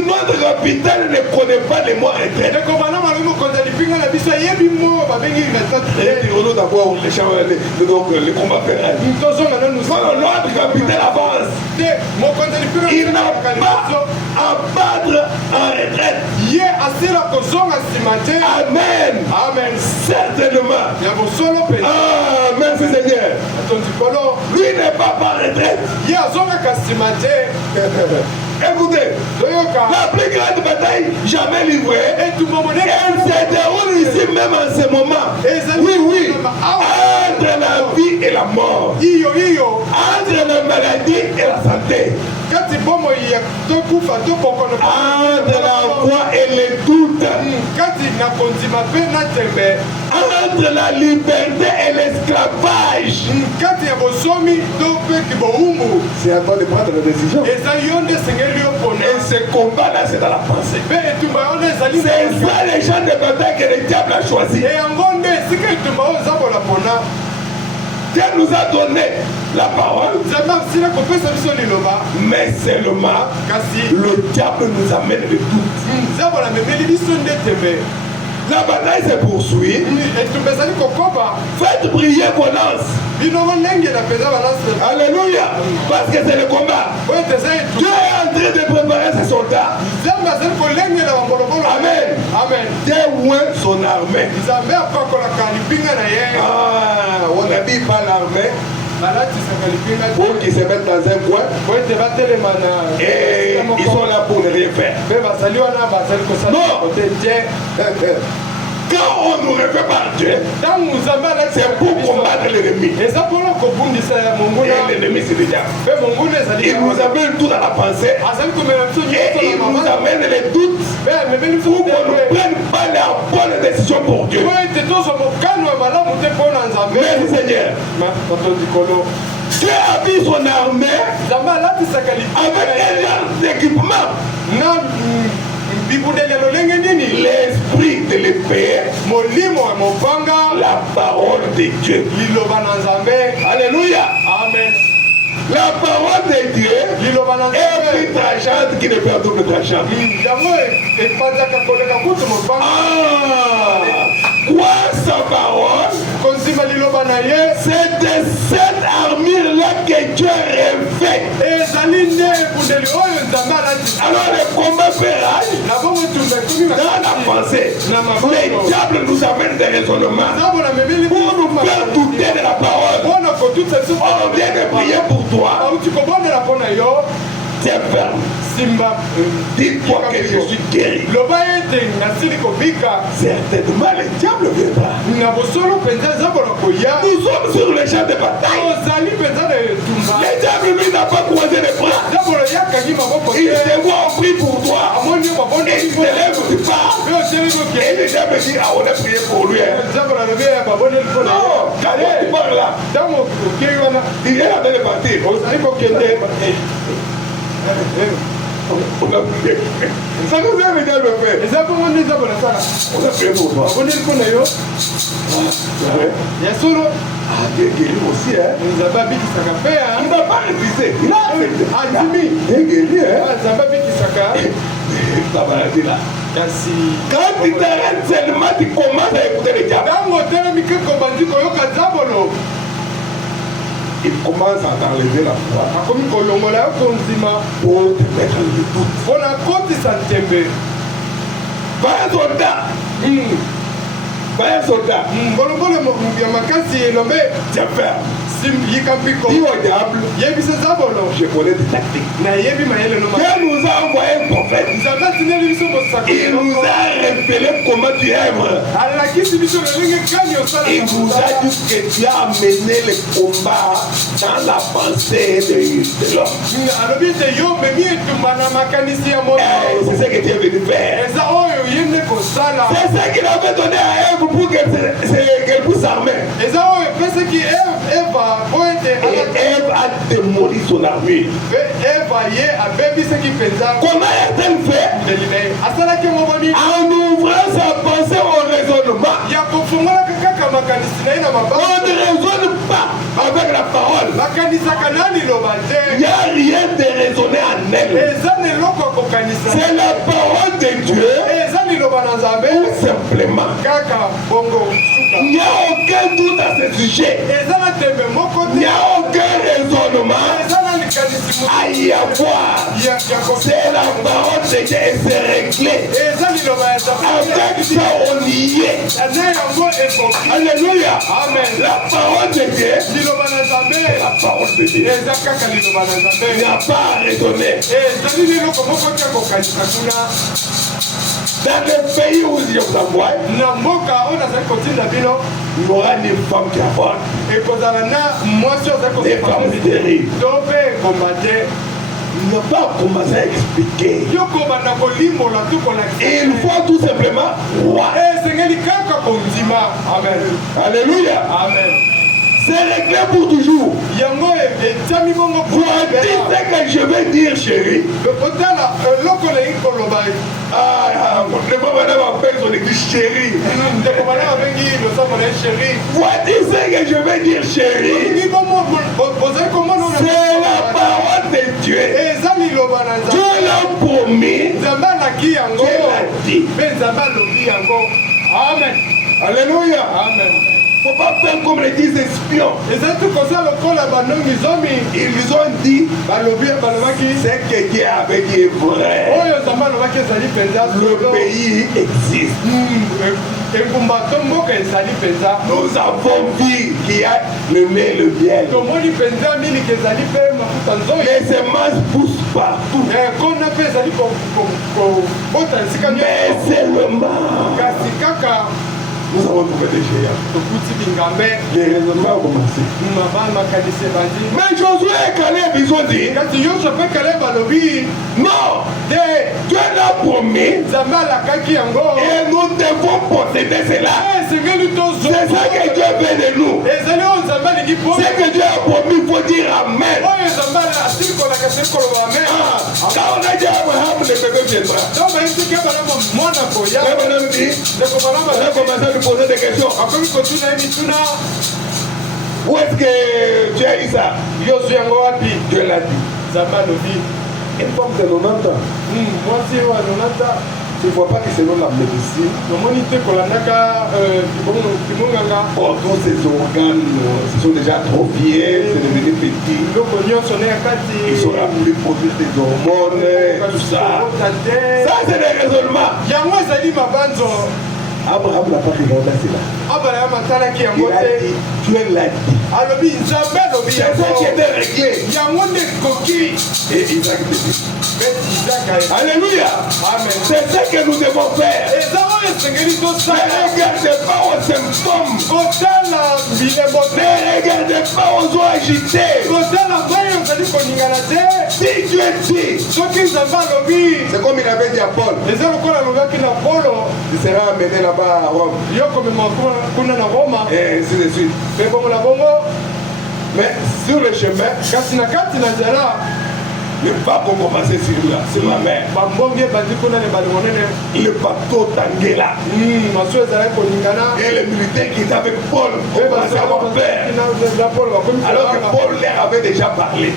Notre capitaine ne connaît pas les mots retraite. Le combat pénal. Notre capitaine avance. Il n'a pas à battre en retraite. Amen. Amen. Certainement. Amen, Seigneur. Lui n'est pas en retraite. Écoutez, la plus grande bataille jamais livrée, elle se déroule ici même en ce moment. Oui, entre la vie et la mort, entre la maladie et la santé, entre la foi et le doute, entre la liberté et l'esclavage. C'est à toi de prendre la décision. Et ce combat-là, c'est dans la pensée. C'est ça les gens de bataille que le diable a choisi. Dieu nous a donné la parole, mais seulement le diable nous amène le doute. La bataille se poursuit. Faites briller vos lances. Alléluia. Parce que c'est le combat. Dieu est en train de préparer ses soldats. Amen. Dieu oint son armée. On n'habille pas l'armée pour qu'ils se mettent dans un coin et ils sont là pour ne rien faire. Non. Quand on nous refait par Dieu, c'est pour combattre l'ennemi. Et l'ennemi, c'est le diable. Il nous amène tout dans la pensée. Et il nous amène les doutes pour qu'on ne prenne pas la bonne décision pour Dieu. Merci Seigneur. Dieu habille son armée avec un équipement. L'esprit de l'épée, la parole de Dieu. Alléluia. Amen. La parole de Dieu est plus tranchante qui ne peut pas double tranchant. Quoi sa parole? C'est de cette armure-là que Dieu revêt. Alors le combat fait rage dans la pensée. Les diables nous amènent des raisonnements pour nous faire douter de la parole. On vient de prier pour toi. Tiens ferme. Dis-toi que je suis guéri. Certainement le diable viendra. Nous sommes sur le champ de bataille. Le diable lui n'a pas croisé les bras. Il te voit en prie pour toi. Et il te lève du pas. Et le diable dit, ah on a prié pour lui. Non, quand tu parles là, il est en train de partir. On a prié. Ça nous a le diable fait. On a prié pour toi. Ah, tu es guéri aussi, hein? Il n'a pas refusé. Il a accepté. Tu es guéri, hein? Ta maladie là. Quand tu t'arrêtes seulement, tu commences à écouter le diable. Il commence à t'enlever la foi pour te mettre le doute. Vaya soldat. Vaya soldat. Bolobolo ya makasi elombe. Tiens ferme. Yikampiko. Dis au diable, Yebi sezabolo. je connais des tactiques. Na yebi mayele no ma. Dieu nous a envoyé un prophète. Nzamba tineli biso bosako. Il nous a révélé comment tu aimes. Alakisi biso lenge kani osala. Il nous a dit que tu as mené le combat dans la pensée de l'homme. Alobi te yo memi etumba na makanisi ya moto. C'est ce que tu es venu faire. Eza oyo yende kosala. C'est ce qu'il avait donné à Ève pour qu'elle puisse armer. Eza oyo pese ki Eva Et Ève a démoli son armure. Eva ye abebi ce qui penza. Comment a-t-elle fait? Asalaki moboni. En ouvrant sa pensée au raisonnement. Ya kofungola kaka makanisi na ina mababa. On ne raisonne pas avec la parole. Makanisa kanani lobate. Il n'y a rien de raisonner en elle. Eza ne loko kokanisa. C'est la parole de Dieu. Eza ni lobana nzambe. Tout simplement. Kaka bongo suka. Il n'y a aucun doute à ce sujet. Eza na tembe moko te. Il n'y a aucun raisonnement Eza na likanisi mo. à y avoir. C'est la parole de Dieu et c'est réglé. Eza ni lobana nzambe. Avec ça on y est. Eza yango ekoki. Alléluia. Amen. La parole de Dieu. Ni lobana nzambe. La parole de Dieu. Eza kaka ni lobana nzambe. Il n'y a pas à raisonner. Eza ni loko moko te kokanisa kuna. Dans le pays où je vous envoie, Na mboka oyo nazali kotinda bino. il y aura des femmes qui avortent. Ekozala na mwasi oyo azali Des femmes stériles. to mpe ekomba te. Il ne va pas commencer à expliquer. Yo kobanda kolimola to kolakisa. Il faut tout simplement croire. Esengeli kaka kondima. Amen. Alléluia. Amen. C'est réglé pour toujours. Yango etiami bongo Voici ce que je vais dire, chérie. otala eloko olingi koloba. Les femmes m'appellent son église chérie. ndeko bana babengi losamo na chéri. Voici ce que je vais dire, chérie. olingi ozali komona C'est la parole de Dieu. eza liloba na Dieu nzambe. l'a promis. nzambe alaki yango Dieu l'a dit. mpe nzambe alobi yango. Amen. Alléluia. Amen. Il ne faut pas faire comme les 10 espions. ezali kosala lokola banongi zomi. Ils lui ont dit balobaki ce que Dieu avait dit est vrai. oyo nzambe alobaki ezali mpenza. Le pays existe. engumba to mboka ezali mpenza. Nous avons vu qu'il y a le lait et le miel. tomoni mpenza miliki ezali mpe mafuta nzoi. Les semences poussent partout. kona mpe ezali kobota esika Mais seulement, kasi kaka nous avons trouvé des géants. tokuti bingambe. Les raisonnements ont commencé. makanisi ebandi. Mais Josué et Caleb, ils ont dit, kasi yosua mpe kale balobi non, te Dieu l'a promis nzambe alakaki yango. et nous devons posséder cela. esengeli C'est ça que Dieu veut de nous. ezali oyo nzambe alingi po Ce que Dieu a promis, il faut dire Amen. oyo nzambe asili kolaka asili koloba amen. Quand on a dit à Abraham, le bébé viendra. to bayisike banamo mwana koya. Abraham dit, ndeko on a banama commencé à lui poser des questions. akomi kotuna ye mituna. Où est-ce que tu as eu ça? yozwi yango wapi. Dieu l'a dit. nzambe alobi. Une femme de 90 ans. mwasi oyo alonata. Tu ne vois pas que selon la médecine, nomoni te kolandaka kimonganga. tous ces organes se sont déjà atrophiés, c'est devenu petit. biloko nyonso na ya kati. Ils ne sauront plus produire des hormones, tout ça. Ça, c'est des raisonnements. yango ezali mabanzo. Abraham n'a pas demandé cela. abraham atalaki Il yango a te. dit, Dieu l'a dit. alobi nzambe alobi C'est ça qui était réglé. yango nde ekoki. Et Isaac dit, mpe isaka. Alléluia. amen. C'est ça que nous devons faire. eza oyo esengeli Ne tosala. regardez pas aux symptômes. kotala bilembo te. Ne regardez pas aux eaux agitées. kotala mai ozali koningana te. Si Dieu dit, soki nzambe alobi. C'est comme il avait dit à Paul, eza lokola alobaki na polo. tu seras amené là-bas à Rome. yo komema kuna na roma. et ainsi de suite. mpe bongo na bongo. Mais sur le chemin, kasi na kati na nzela. le bateau commençait sur la mer. bambongi ebandi kuna na ebale monene. Le bateau Tanguela. masuwa ezalaki koningana. Et les militaires qui étaient avec Paul ont commencé à avoir peur. Alors que Paul leur avait déjà parlé.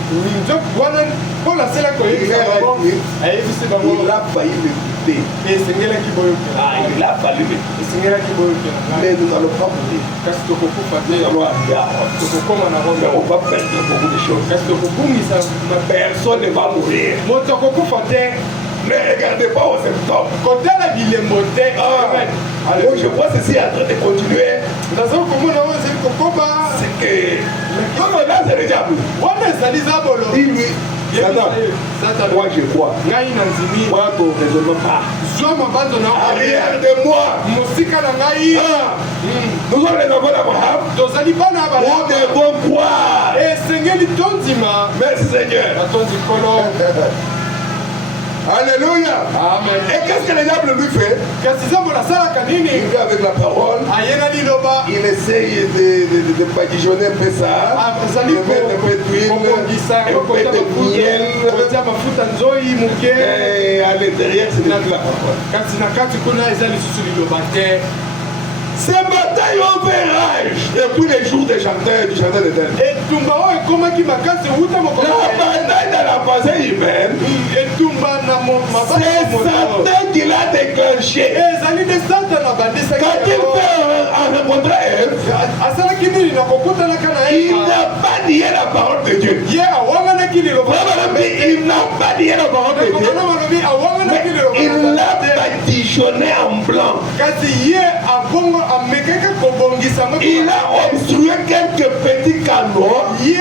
wana paul aselaki koyebisa bango. ayebisi bango. Il a failli le quitter. esengelaki boyokela. Il a fallu le quitter. esengelaki boyokela. Mais nous n'allons pas mourir. kasi tokokufa te. Nous allons arriver à Rome. tokokoma na Mais rome. on va perdre beaucoup de choses. kasi tokobungisa. Personne ne va mourir. moto akokufa te. Ne regardez pas aux symptômes. Côté la bilemoté. Amen. Alors, je vois ceci en train de continuer. Dans un commun, c'est le cocoba. C'est que. Non, non, là, c'est le diable. Ouais, mais ça dit ça, bolo. Dis-lui. Satan. Moi, je crois. Ngai na nzimi. Moi, ton raisonnement pas. Zwa mabanzo na. Arrière de moi. Musika na ngai. Nous sommes les enfants d'Abraham. Tozali bana ba. Nous devons croire. Et Seigneur tonzima. Merci Seigneur. Atonzi kolo. Alléluia. Amen. Et qu'est-ce que le diable lui fait? Kasi zambo la sala kanini. Il vient avec la parole. Ayena liloba. Il essaye de badigeonner un peu ça. Azali de mettre un peu d'huile, un peu de miel. kotia mafuta nzoi muke. Et à l'intérieur, c'est de la parole. Kasi na kati kuna ezali susu liloba te. Ces batailles ont fait rage depuis les jours des chanteurs, du chanteur d'éternel. Et tumba o ekomaki makasi uta moko. La bataille dans la pensée humaine, et tumba na c'est Satan qui l'a déclenché. ezali de Satan na bandisa. Quand il fait en rencontrant Ève, asala kinini na kokutana kana il n'a pas nié la parole de Dieu. ye awanga na kinilo. Il n'a pas nié la parole de Dieu. Mais il l'a badigeonné en blanc. kasi ye abongo amekeka kobongisa ngo. Il a obstrué quelques petits canaux ye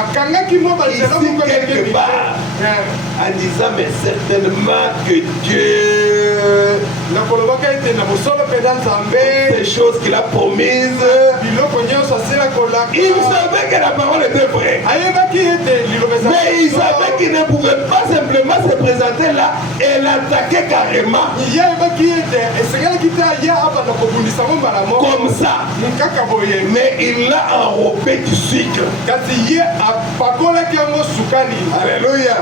akangaki mo ici quelque part en disant mais certainement que Dieu, nakolobaka ete na bosolo mpenza nzambe ces choses qu'il a promises, biloko nyonso asila kolaka. il savait que la parole était vraie. ayebaki ete liloba ezali Mais il savait qu'il ne pouvait pas simplement se présenter là et l'attaquer carrément. ye ayebaki ete esengelaki te aya abanda kobundisa ngo mbala moko Comme ça. kaka boye. Mais il l'a enrobé du sucre. kasi ye apakolaki yango sukali. Alléluia.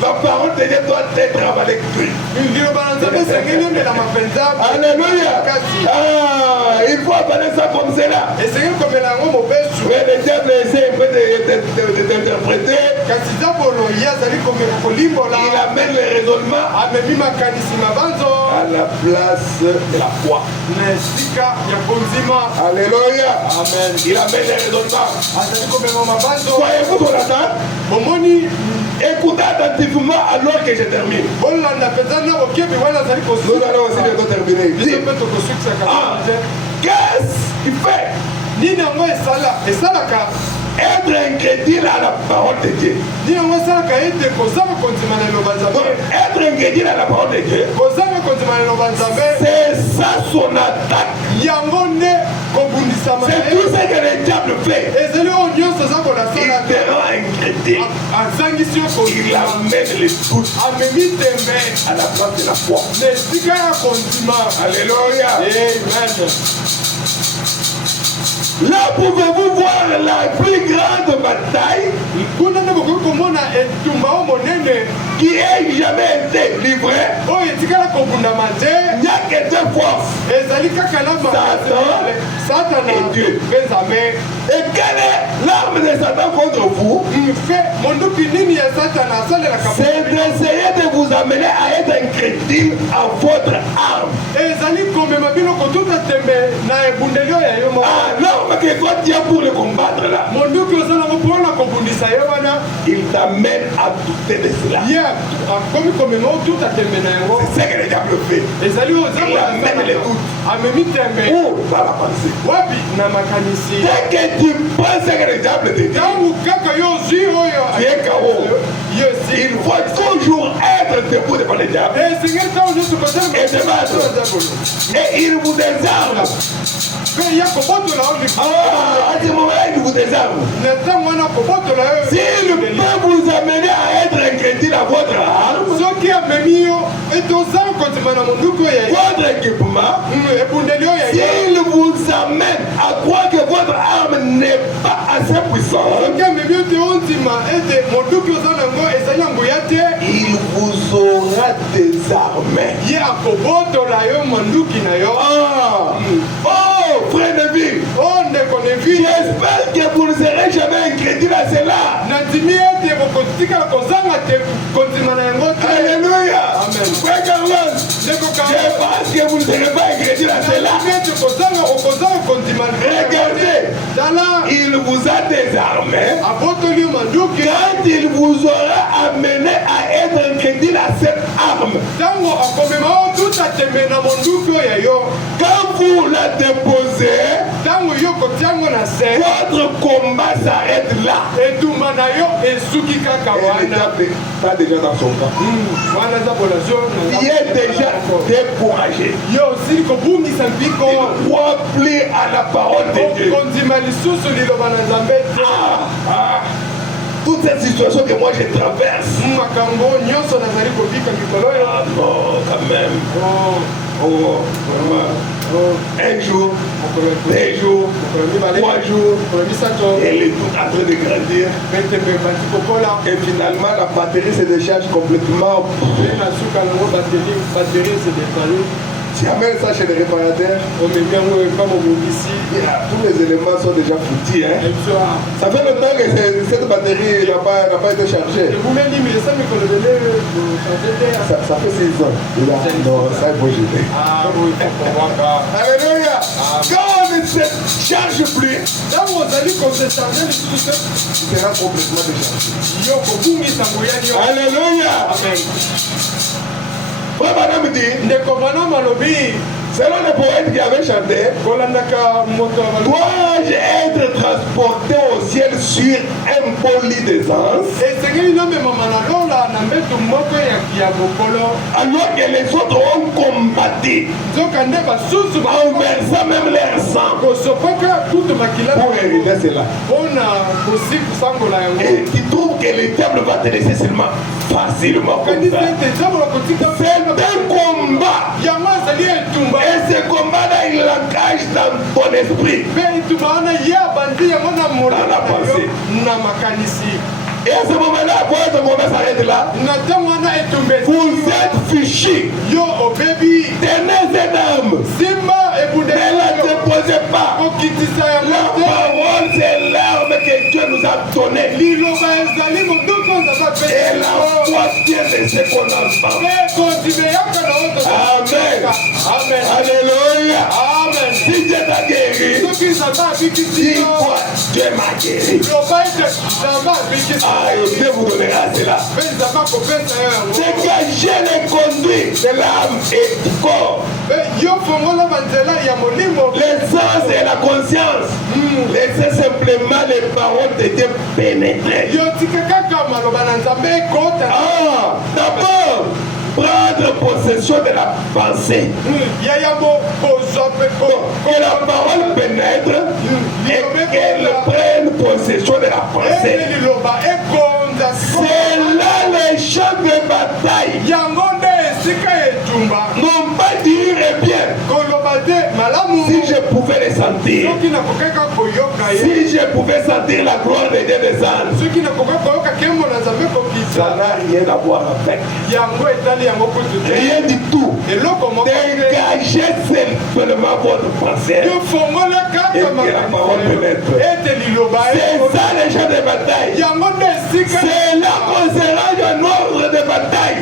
La parole de Dieu doit être avec lui. liloba na nzambe esengeli omela mapenza. Alléluia. kasi Il faut appeler ça comme cela. esengeli komela yango mobesu. Mais le diable essaie un peu d'interpréter. kasi zabolo ye azali kolimbola. Il amène le raisonnement amemi makanisi mabanzo à la place de la foi. na esika ya konzima. Alléluia. amen. Il amène le raisonnement. azali komema mabanzo. Voyez-vous son attente? bomoni Écoutez attentivement alors que je termine. bolanda mpenza na bokebi wana azali Nous allons aussi bientôt terminer. biso Dis, mpe tokosukisaka te. qu'est-ce qu'il fait? nini yango esalaka Être incrédule à la parole de Dieu. nini yango esalaka ete kozanga kondima na eloba Donc, nzambe. être incrédule à la parole de Dieu, kozanga kondima na eloba nzambe c'est ça son attaque. yango nde kobundisama na C'est ye. tout ce que le diable fait. ezali oyo nyonso aza Il kolasala te rend incrédule. azangisi yo Il kondima amène les doutes amemi tembe à la place de la foi. na esika ya kondima. Alléluia. amen. Là pouvez-vous voir la plus grande bataille kuna nde bokoki komona etumba o monene qui ait jamais été livrée. oyo etikala kobundama te. Il n'y a que deux forces. ezali kaka na satana et Dieu. mpe nzambe. Et quelle est l'arme de Satan contre vous? mfe monduki nini ya satana asalelaka. C'est d'essayer de vous amener à être incrédule à votre arme. ezali komema biloko tuta tembe na ebundeli oyo ya yo moko. L'arme que toi tu as pour le combattre là, monduki ozalango mpona kobundisa ye wana. il t'amène à douter de cela. ye akomi komema o tuta tembe na yango. C'est ce que le diable fait. ezali oyo Il amène les doutes. amemi tembe Où dans la pensée? wapi na makanisi. Dès que tu penses que le diable te dit, ntango kaka yo ozwi oyo tu es KO. yo si. Il faut toujours être debout devant le diable. esengeli ntango nyonso Et te battre. Et il vous désarme. mpe ya kobotola yo À ce moment-là, il vous désarme. na ntango wana kobotola yo. S'il peut vous amener à être incrédule à votre arme, soki amemi yo ete ozanga kondima na monduki oyo ya votre équipement, ebundeli oyo ya s'il vous amène à croire que votre arme n'est pas assez puissante, soki amemi yo te ondima ete monduki oza nango ezali yango ya te. il vous aura désarmé. ye akobotola yo monduki na yo. Oh, frère de vie, o ndeko nevi j'espère que vous ne serez jamais incrédule à cela. nandimi ete bokotikala kozanga te kondima na yango te. Alléluia. Amen. Frère Carlos, ndeko je pense que vous ne serez pas incrédule à cela. ete okozanga kondima na Regardez, tala il vous a désarmé abotoli yo manduki quand il vous aura amené à être incrédule brandit la cette arme, quand vous la déposez, votre combat s'arrête là. Et pas déjà dans son camp. Il est déjà découragé. Il croit plus à la parole de Dieu. Toute cette situation que moi je traverse. Ah non, quand même. Un jour, 2 jours, 3 jours, elle est toute en train de grandir. Et finalement, la batterie se décharge complètement. Tu amènes ça chez les réparateurs. Tous les éléments sont déjà foutus. Hein? Ça fait longtemps que cette batterie n'a pas été chargée. Ça fait 6 ans. Non, ça il faut jeter. Alléluia. Quand on ne se charge plus, tu seras complètement déchargé. Alléluia. Amen. Madame dit, selon le poète qui avait chanté, dois-je être transporté au ciel sur un beau lit d'aisance, alors que les autres ont combattu en versant même leur sang pour hériter cela. Et tu trouves que le diable va te laisser seulement facilement comme ça. C'est un combat. Et ce combat-là, il l'engage dans ton esprit, dans la pensée. Et à ce moment-là, quand ton combat s'arrête là, vous êtes fichus. Tenez cette arme. Ne la déposez pas. La parole, c'est l'arme que Dieu nous a donnée. Et la foi vient de ce qu'on entend. Amen. Alléluia. Si Dieu t'a guéri, dis-toi, Dieu m'a guéri. Ah, et Dieu vous donnera cela. Dégagez les conduits de l'âme et du corps. L'essence et la conscience. Laissez simplement les paroles de Dieu pénétrer. D'abord, prendre possession de la pensée. Que la parole pénètre et qu'elle prenne possession de la pensée. C'est là les champs de bataille. Non pas dire bien. Si je pouvais les sentir, si je pouvais sentir la gloire de Dieu des ânes, ça n'a rien à voir avec. Rien du tout. Dégagez simplement votre pensée et que la parole pénètre. C'est ça les champs de bataille. C'est là qu'on se range un ordre de bataille.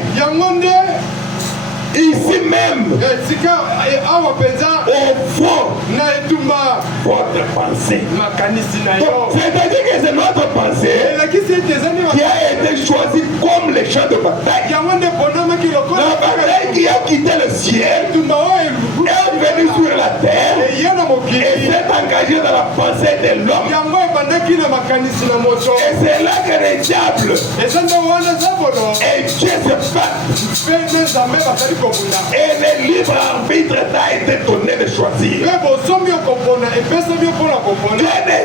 Ici même, au fond, votre pensée. C'est-à-dire que c'est notre pensée qui a été choisie comme les champs de bataille. La bataille qui a quitté le ciel est venue sur la terre et s'est engagée dans la pensée de l'homme. Et c'est là que les diables et Dieu se battent. Et le libre arbitre t'a été donné de choisir. Dieu ne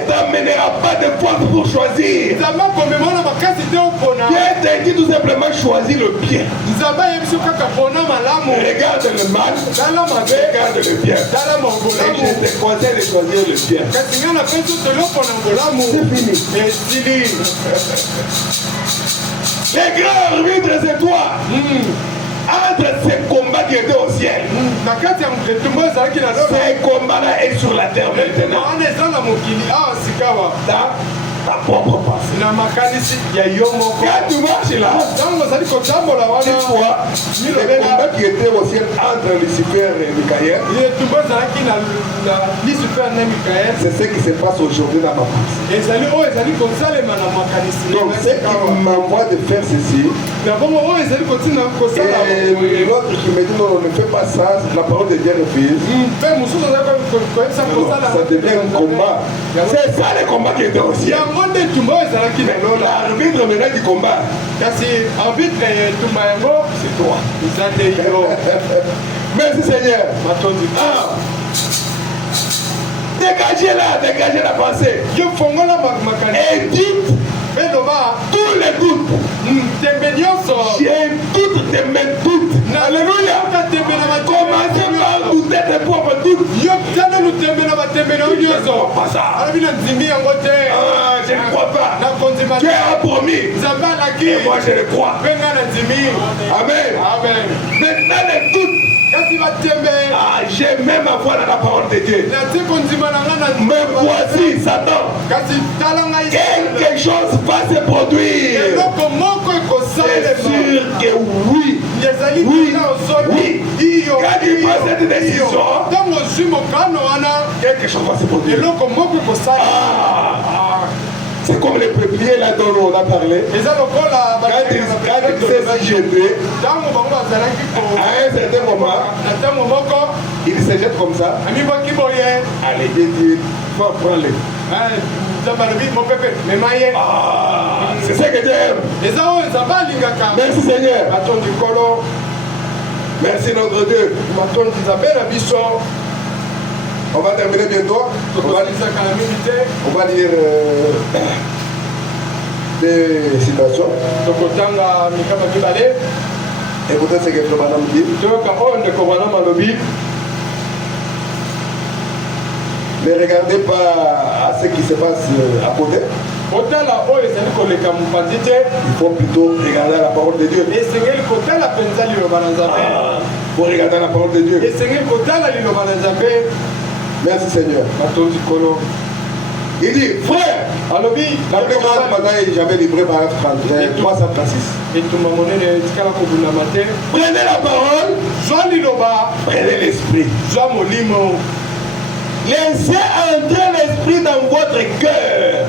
t'amènera pas de force pour choisir. Dieu t'a dit tout simplement choisir le bien. Regarde le mal, regarde le bien. Et je te conseille de choisir le bien. C'est fini. Les grands arbitres, c'est toi. Entre ces combats qui étaient au ciel, ces combats-là est sur la terre maintenant. Ta propre pensée. Quand tu marches là, dis-toi, les combats qui étaient au ciel entre Lucifer et Michael, c'est ce qui se passe aujourd'hui dans ma pensée. Donc ce qui m'envoie de faire ceci, l'autre qui me dit non, on ne fait pas ça, la parole de Dieu refuse. Ça devient un combat. C'est ça le combat qui est aussi. L'arbitre maintenant du combat. C'est toi. Merci Seigneur. Dégagez la pensée. Et dites tous les doutes. J'ai doute de mes doutes. Alléluia. Commencez par douter des propres doutes. Je ne crois pas ça. Je ne crois pas. Dieu a promis. Et moi je le crois. Amen. Maintenant les doutes. J'ai même ma foi dans la parole de Dieu. Mais voici Satan. Quelque chose va se produire. C'est sûr que oui. Quand il prend cette décision, quelque chose va se produire. C'est comme les peupliers là dont on a parlé. Quand ils s'est jeté, à un certain moment, ils se jettent comme ça. Allez, Dieu dit, il faut apprendre. C'est ça que Dieu aime. Merci Seigneur. Merci notre Dieu. On va terminer bientôt. On va lire des citations. Écoutez ce que le madame dit. Ne regardez pas à ce qui se passe à côté. Il faut plutôt regarder la parole de Dieu. Il faut regarder la parole de Dieu. Merci Seigneur. Il dit, frère, la plus grande bataille que j'avais livrée par 336. Prenez la parole, prenez l'esprit. Laissez entrer l'esprit dans votre cœur.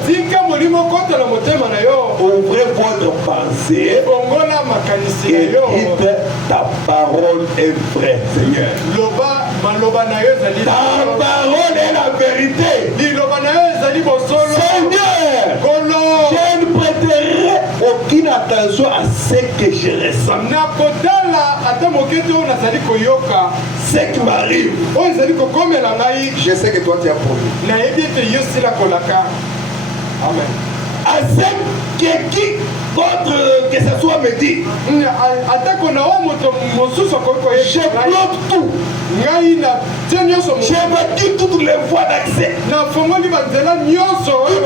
Ouvrez votre pensée. Et dites ta parole est vraie, Seigneur. Ta parole est la vérité. Seigneur, je ne prêterai aucune attention à ce que je ressens. Ce qui m'arrive, je sais que toi tu as promis. Amen. À ce que qui d'autre que ce soit me dit, je bloque tout. J'évacue toutes les voies d'accès, toutes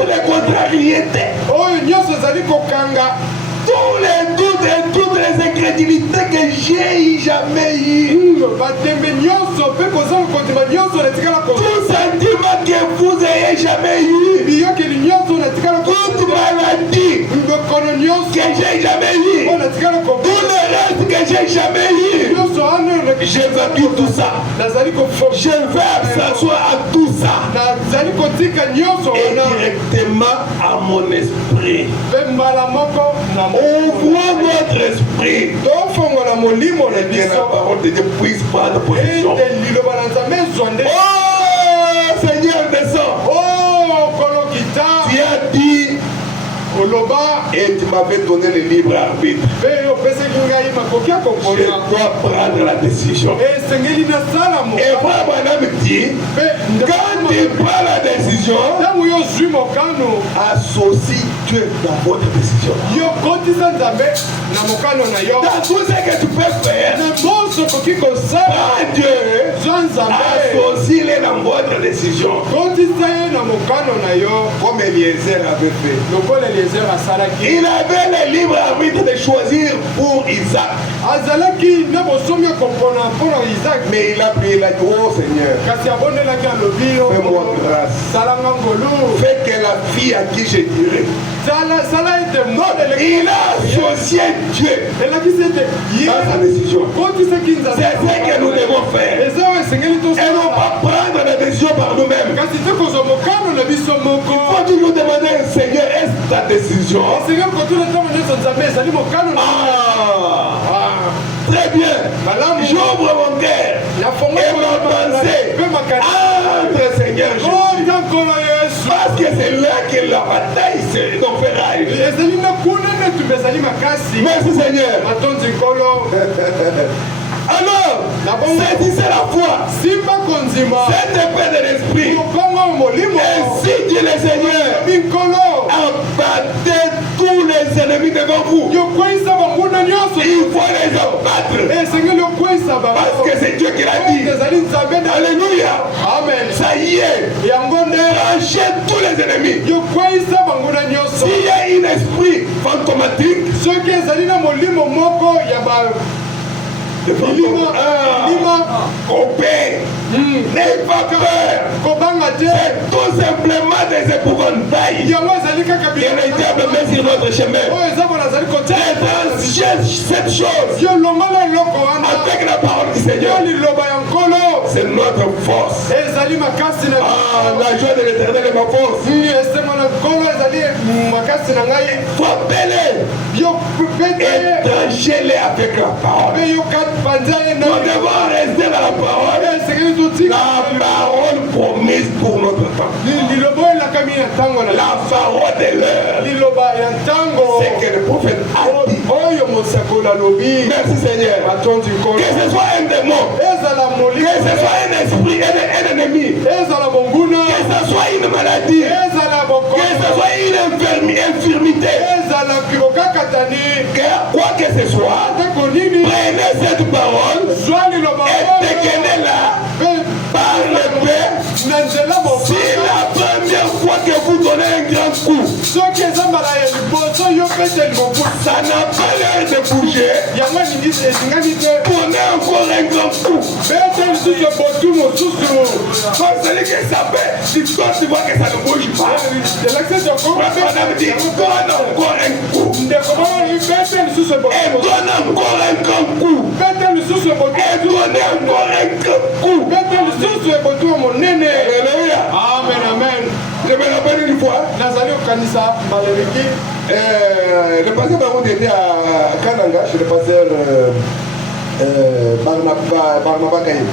les contrariétés, tous les doutes et toutes les incrédulités que j'ai jamais eues. Tout sentiment que vous n'ayez jamais eu. Toute maladie que j'ai jamais eu. Tout le reste que j'ai jamais eu. J'évacue tout ça. Je vais s'asseoir à tout ça. Et directement à mon esprit. Ouvrons notre esprit. Et que la parole de Dieu puisse prendre possession. Oh Seigneur, descends. Tu as dit et tu m'avais donné le libre arbitre. Je dois prendre la décision. Et moi, madame dit, quand tu prends la décision, associe Dieu dans votre décision. Dans tout ce que tu peux faire, prends Dieu, associe-les dans votre décision. Comme Eliezer avait fait. Il avait le libre arbitre de choisir pour Isaac. Mais il a prié, il a dit, oh Seigneur, fais-moi grâce. Fais que la fille à qui je dirai. Il a associé Dieu dans sa décision. C'est ce que nous devons faire. Et non pas prendre la décision par nous-mêmes. Il faut toujours demander au Seigneur, est-ce ta décision. Très bien. J'ouvre mon cœur et ma pensée entre Seigneur Jésus. Parce que c'est là que la bataille se fera. Merci Seigneur. Alors, saisissez la foi. Cette épée de l'esprit. Ainsi dit le Seigneur. Abattez tous les ennemis devant vous. Il faut les abattre. Parce que c'est Dieu qui l'a dit. Alléluia. Amen. Ça y est. Tranchez tous les ennemis. S'il y a un esprit fantomatique, n'ayez pas peur. C'est tout simplement des épouvantails que le diable met sur notre chemin. Cette chose avec la parole du Seigneur, c'est notre force. La joie de l'Éternel est ma force. Frappez-les et tranchez-les avec la parole. Nous devons rester dans la parole. La parole promise pour notre temps. La parole de l'heure. C'est que le prophète a dit. Merci Seigneur. Que ce soit un démon, que ce soit un esprit, un ennemi, que ce soit une maladie, que ce soit une infirmité, quoi que ce soit, prenez cette parole et dégainez-la par le Père. C'est la première fois que vous donnez un grand coup. Ça n'a pas l'air de bouger. Prenez encore un grand coup. Quand celui qui s'appelle, tu vois que ça ne bouge pas. Madame dit, donne encore un coup. Et donne encore un grand coup. Et donne encore un grand coup. Alléluia. Amen, amen. Je me rappelle une fois. Le pasteur Baroud était à Kananga chez le pasteur Barnaba Kaye.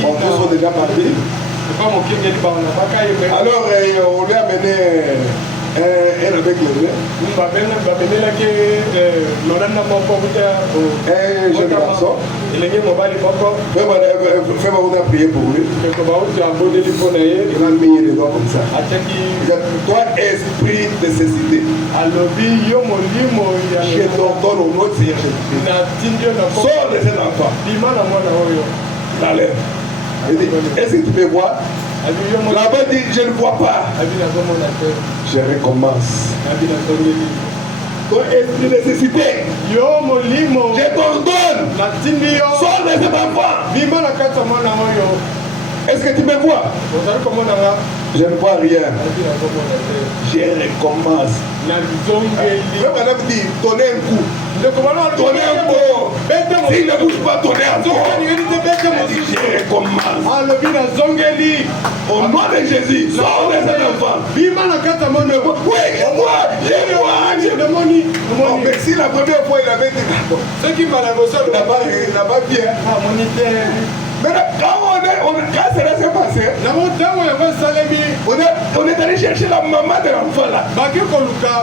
Bon, tous sont déjà partis. Alors, on lui a amené un aveugle. Un jeune garçon. Fais-moi on a prié pour lui. Il a mis les doigts comme ça. Toi, esprit de cécité, je t'ordonne au nom de Seigneur Jésus. Sors de cet enfant. Allez. Est-ce que tu peux voir? Là-bas dit, je ne vois pas. Je recommence. Toi, esprit de nécessité, je t'ordonne. Sors de cet enfant. Est-ce que tu me vois? Je ne vois rien. Je recommence. Madame dit, donnez un coup. Donnez un coup. S'il ne bouge pas, donnez un coup. Je recommence. Au nom de Jésus, sors de cet enfant. Oui, moi. Oh, mais si la première fois il avait dit, il n'a pas bien. Mais quand cela s'est passé, on est allé chercher la maman de l'enfant là.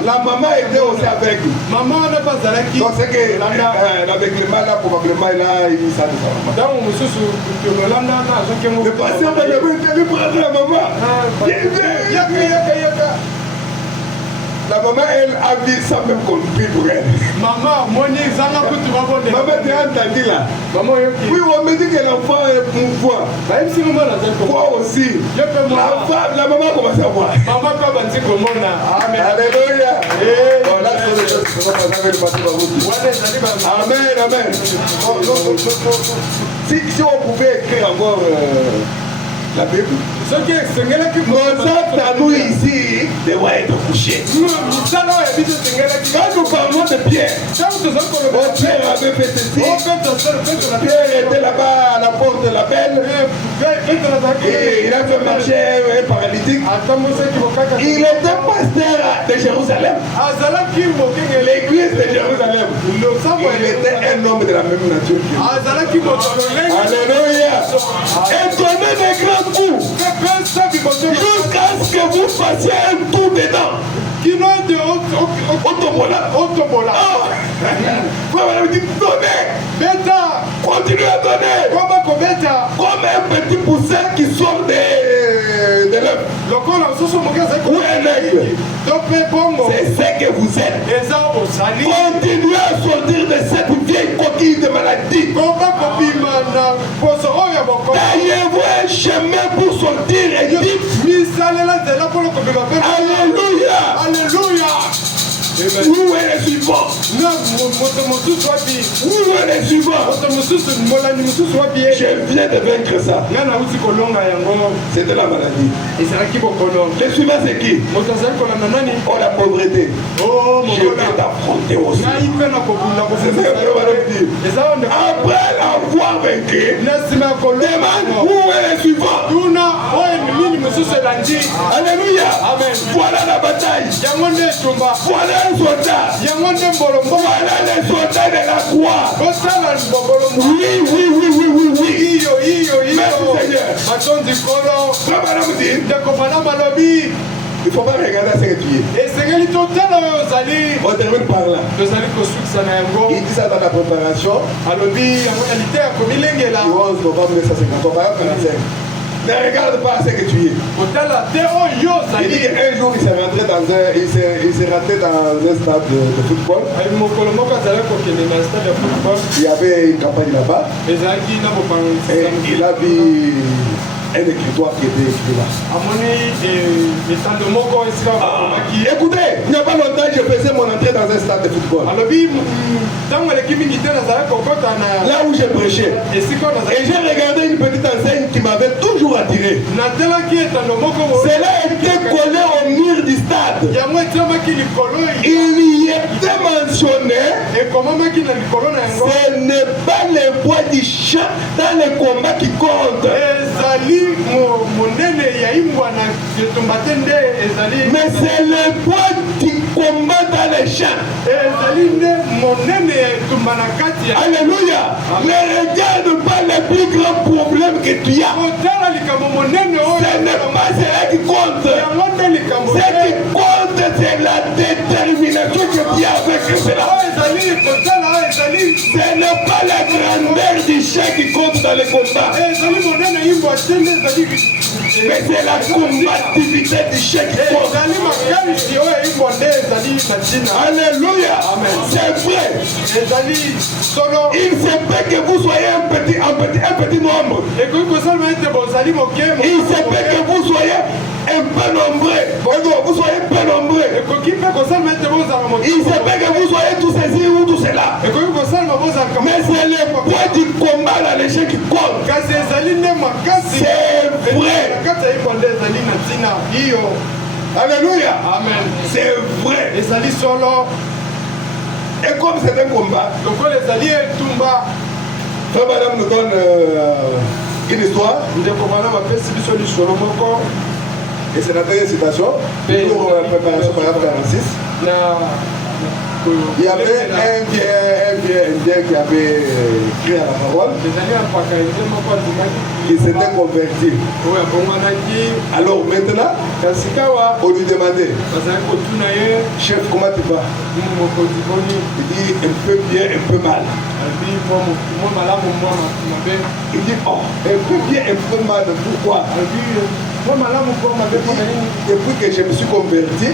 La maman était aussi avec lui. Donc c'est que l'aveuglement là, probablement il a eu ça de sa maman. Le patient va lui prendre la maman. La maman, elle a dit ça même compris pour elle. Maman, tu as entendu là. Oui, on me dit que l'enfant est mouvant. Moi aussi. La maman commence à voir. Alléluia. Amen, amen. Si on pouvait écrire encore la Bible. Mozart à nous ici doit être couché. Quand nous parlons de Pierre, Pierre avait fait ceci. Pierre était là-bas à la porte de la belle. Et il a fait marcher un paralytique. Il était pasteur de Jérusalem. L'église de Jérusalem. Il était un homme de la même nature que lui. Alléluia. Étonné des grands coups. Jusqu'à ce que vous fassiez un tour dedans. Autobola. Vous m'avez dit donnez. Continuez à donner. Comme un petit poussin qui sort de l'œuf. Ou un aigle. C'est ce que vous êtes. Continuez à sortir de cette vieille coquille de maladie. Taillez-vous un chemin pour sortir et dites Alléluia. Alléluia. Où est le suivant? Où est le suivant? Je viens de vaincre ça. C'est de la maladie. Le suivant c'est qui? Oh la pauvreté. Je vais t'affronter aussi. Après l'avoir vaincu, demande où est le suivant? Alléluia. Voilà la bataille. Voilà un soldat. Voilà les soldats de la croix. Oui. Merci Seigneur. Il ne faut pas regarder à ce que tu es. On termine par là. Il dit ça dans la préparation. Le 11 novembre 1955. Ne regarde pas à ce que tu es. Il dit qu'un jour il s'est raté dans un stade de football. Il y avait une campagne là-bas. Et il a vu un écritoire qui était écrit là. Écoutez, il n'y a pas longtemps je faisais mon entrée dans un stade de football. Là où j'ai prêché. Et j'ai regardé une petite enseigne qui m'avait toujours attiré. Cela était collé au mur du stade. Il y était mentionné. Ce n'est pas le bois du champ dans le combat qui compte. Mais c'est le bois qui combat dans les champs. Alléluia. Ne regarde pas les plus grands problèmes que tu as. Ce n'est pas cela qui compte. Ce qui compte, c'est la détermination que tu as avec cela. Ce n'est pas la grandeur du champ qui compte dans le combat. Mais c'est la combativité du chèque qui compte. Alléluia. C'est vrai. Il se peut que vous soyez un petit nombre. Il se peut que vous soyez un peu nombreux. Vous soyez peu nombreux. Il se peut que vous soyez tout ceci ou tout cela. Mais c'est le poids du combat dans les gens qui compte. C'est vrai. Alléluia. Amen. C'est vrai. Et comme c'est un combat, Frère Madame nous donne une histoire. Et c'est la dernière citation pour la préparation par exemple 46. Il y avait un vieil qui avait crié à la parole, qui s'était converti. Alors maintenant, on lui demandait, chef, comment tu vas? Il dit un peu bien, un peu mal. Il dit, oh, un peu bien, un peu mal, pourquoi? Depuis que je me suis converti,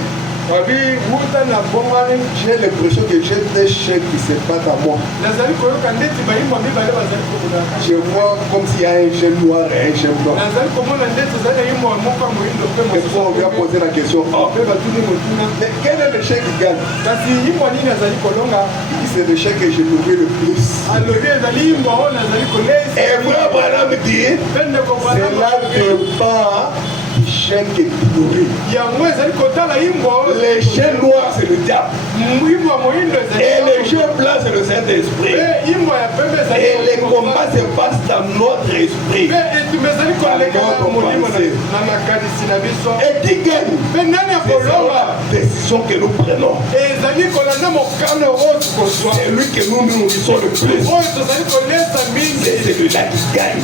J'ai l'impression que j'ai des chèques qui se battent à moi. Je vois comme s'il y a un chien noir et un chien blanc. Et fois, on vient poser la question, mais quel est le chien qui gagne? C'est le chien que je nourris le plus. Et moi, voilà me dire, c'est là que pas du chien qui nourrit. Les chiens noirs, c'est le diable. Et les chiens blancs, c'est le Saint-Esprit. Et les combats se passent dans notre esprit. Et qui gagne? C'est la décision que nous prenons. C'est lui que nous nourrissons le plus. C'est celui-là qui gagne.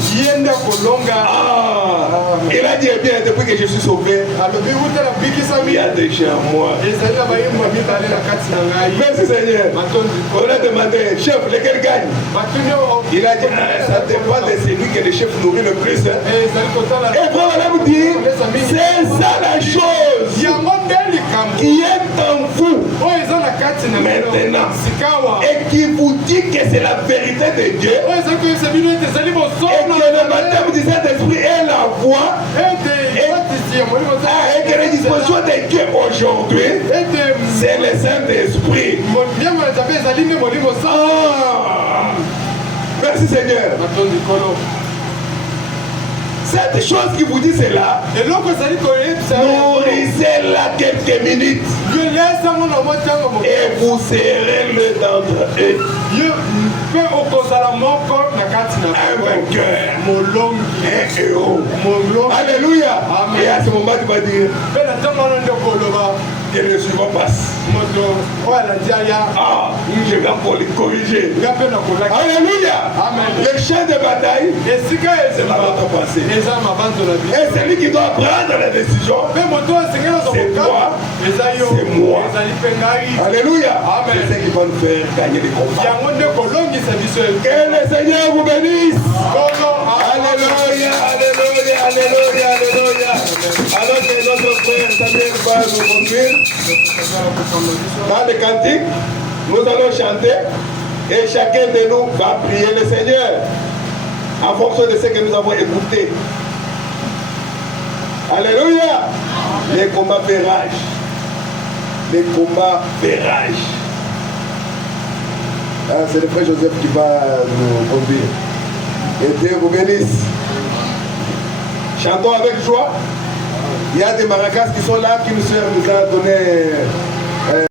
Il a dit bien, depuis que je suis sauvé, il y a des chiens à moi. Merci Seigneur. On a demandé, chef, lequel gagne? Il a dit, ça dépend de celui que le chef nourrit le plus. Et vraiment, on vous dire, c'est ça la chose qui est en vous maintenant et qui vous dit que c'est la vérité de Dieu et que le baptême du Saint-Esprit est la voie et que la disposition de Dieu aujourd'hui c'est le Saint-Esprit. Merci Seigneur. Cette chose qui vous dit cela, nourrissez-la quelques minutes et vous serrez le d'entre eux. Un vainqueur, un héros. Alléluia. Et à ce moment, tu vas dire, que le suivant passe. Je vais pour les corriger. Alléluia. Le champ de bataille, c'est pas notre passé. Et celui qui doit prendre la décision, c'est toi, c'est moi. Alléluia. C'est ce qui va nous faire gagner les combats. Que le Seigneur vous bénisse. Alléluia, alléluia, alléluia, alléluia. Alors que notre frère Samuel va nous conduire dans le cantique, nous allons chanter et chacun de nous va prier le Seigneur en fonction de ce que nous avons écouté. Alléluia. Les combats fait rage. Les combats fait rage. C'est le frère Joseph qui va nous conduire. Et Dieu vous bénisse. Chantons avec joie. Il y a des maracas qui sont là, qui nous a donné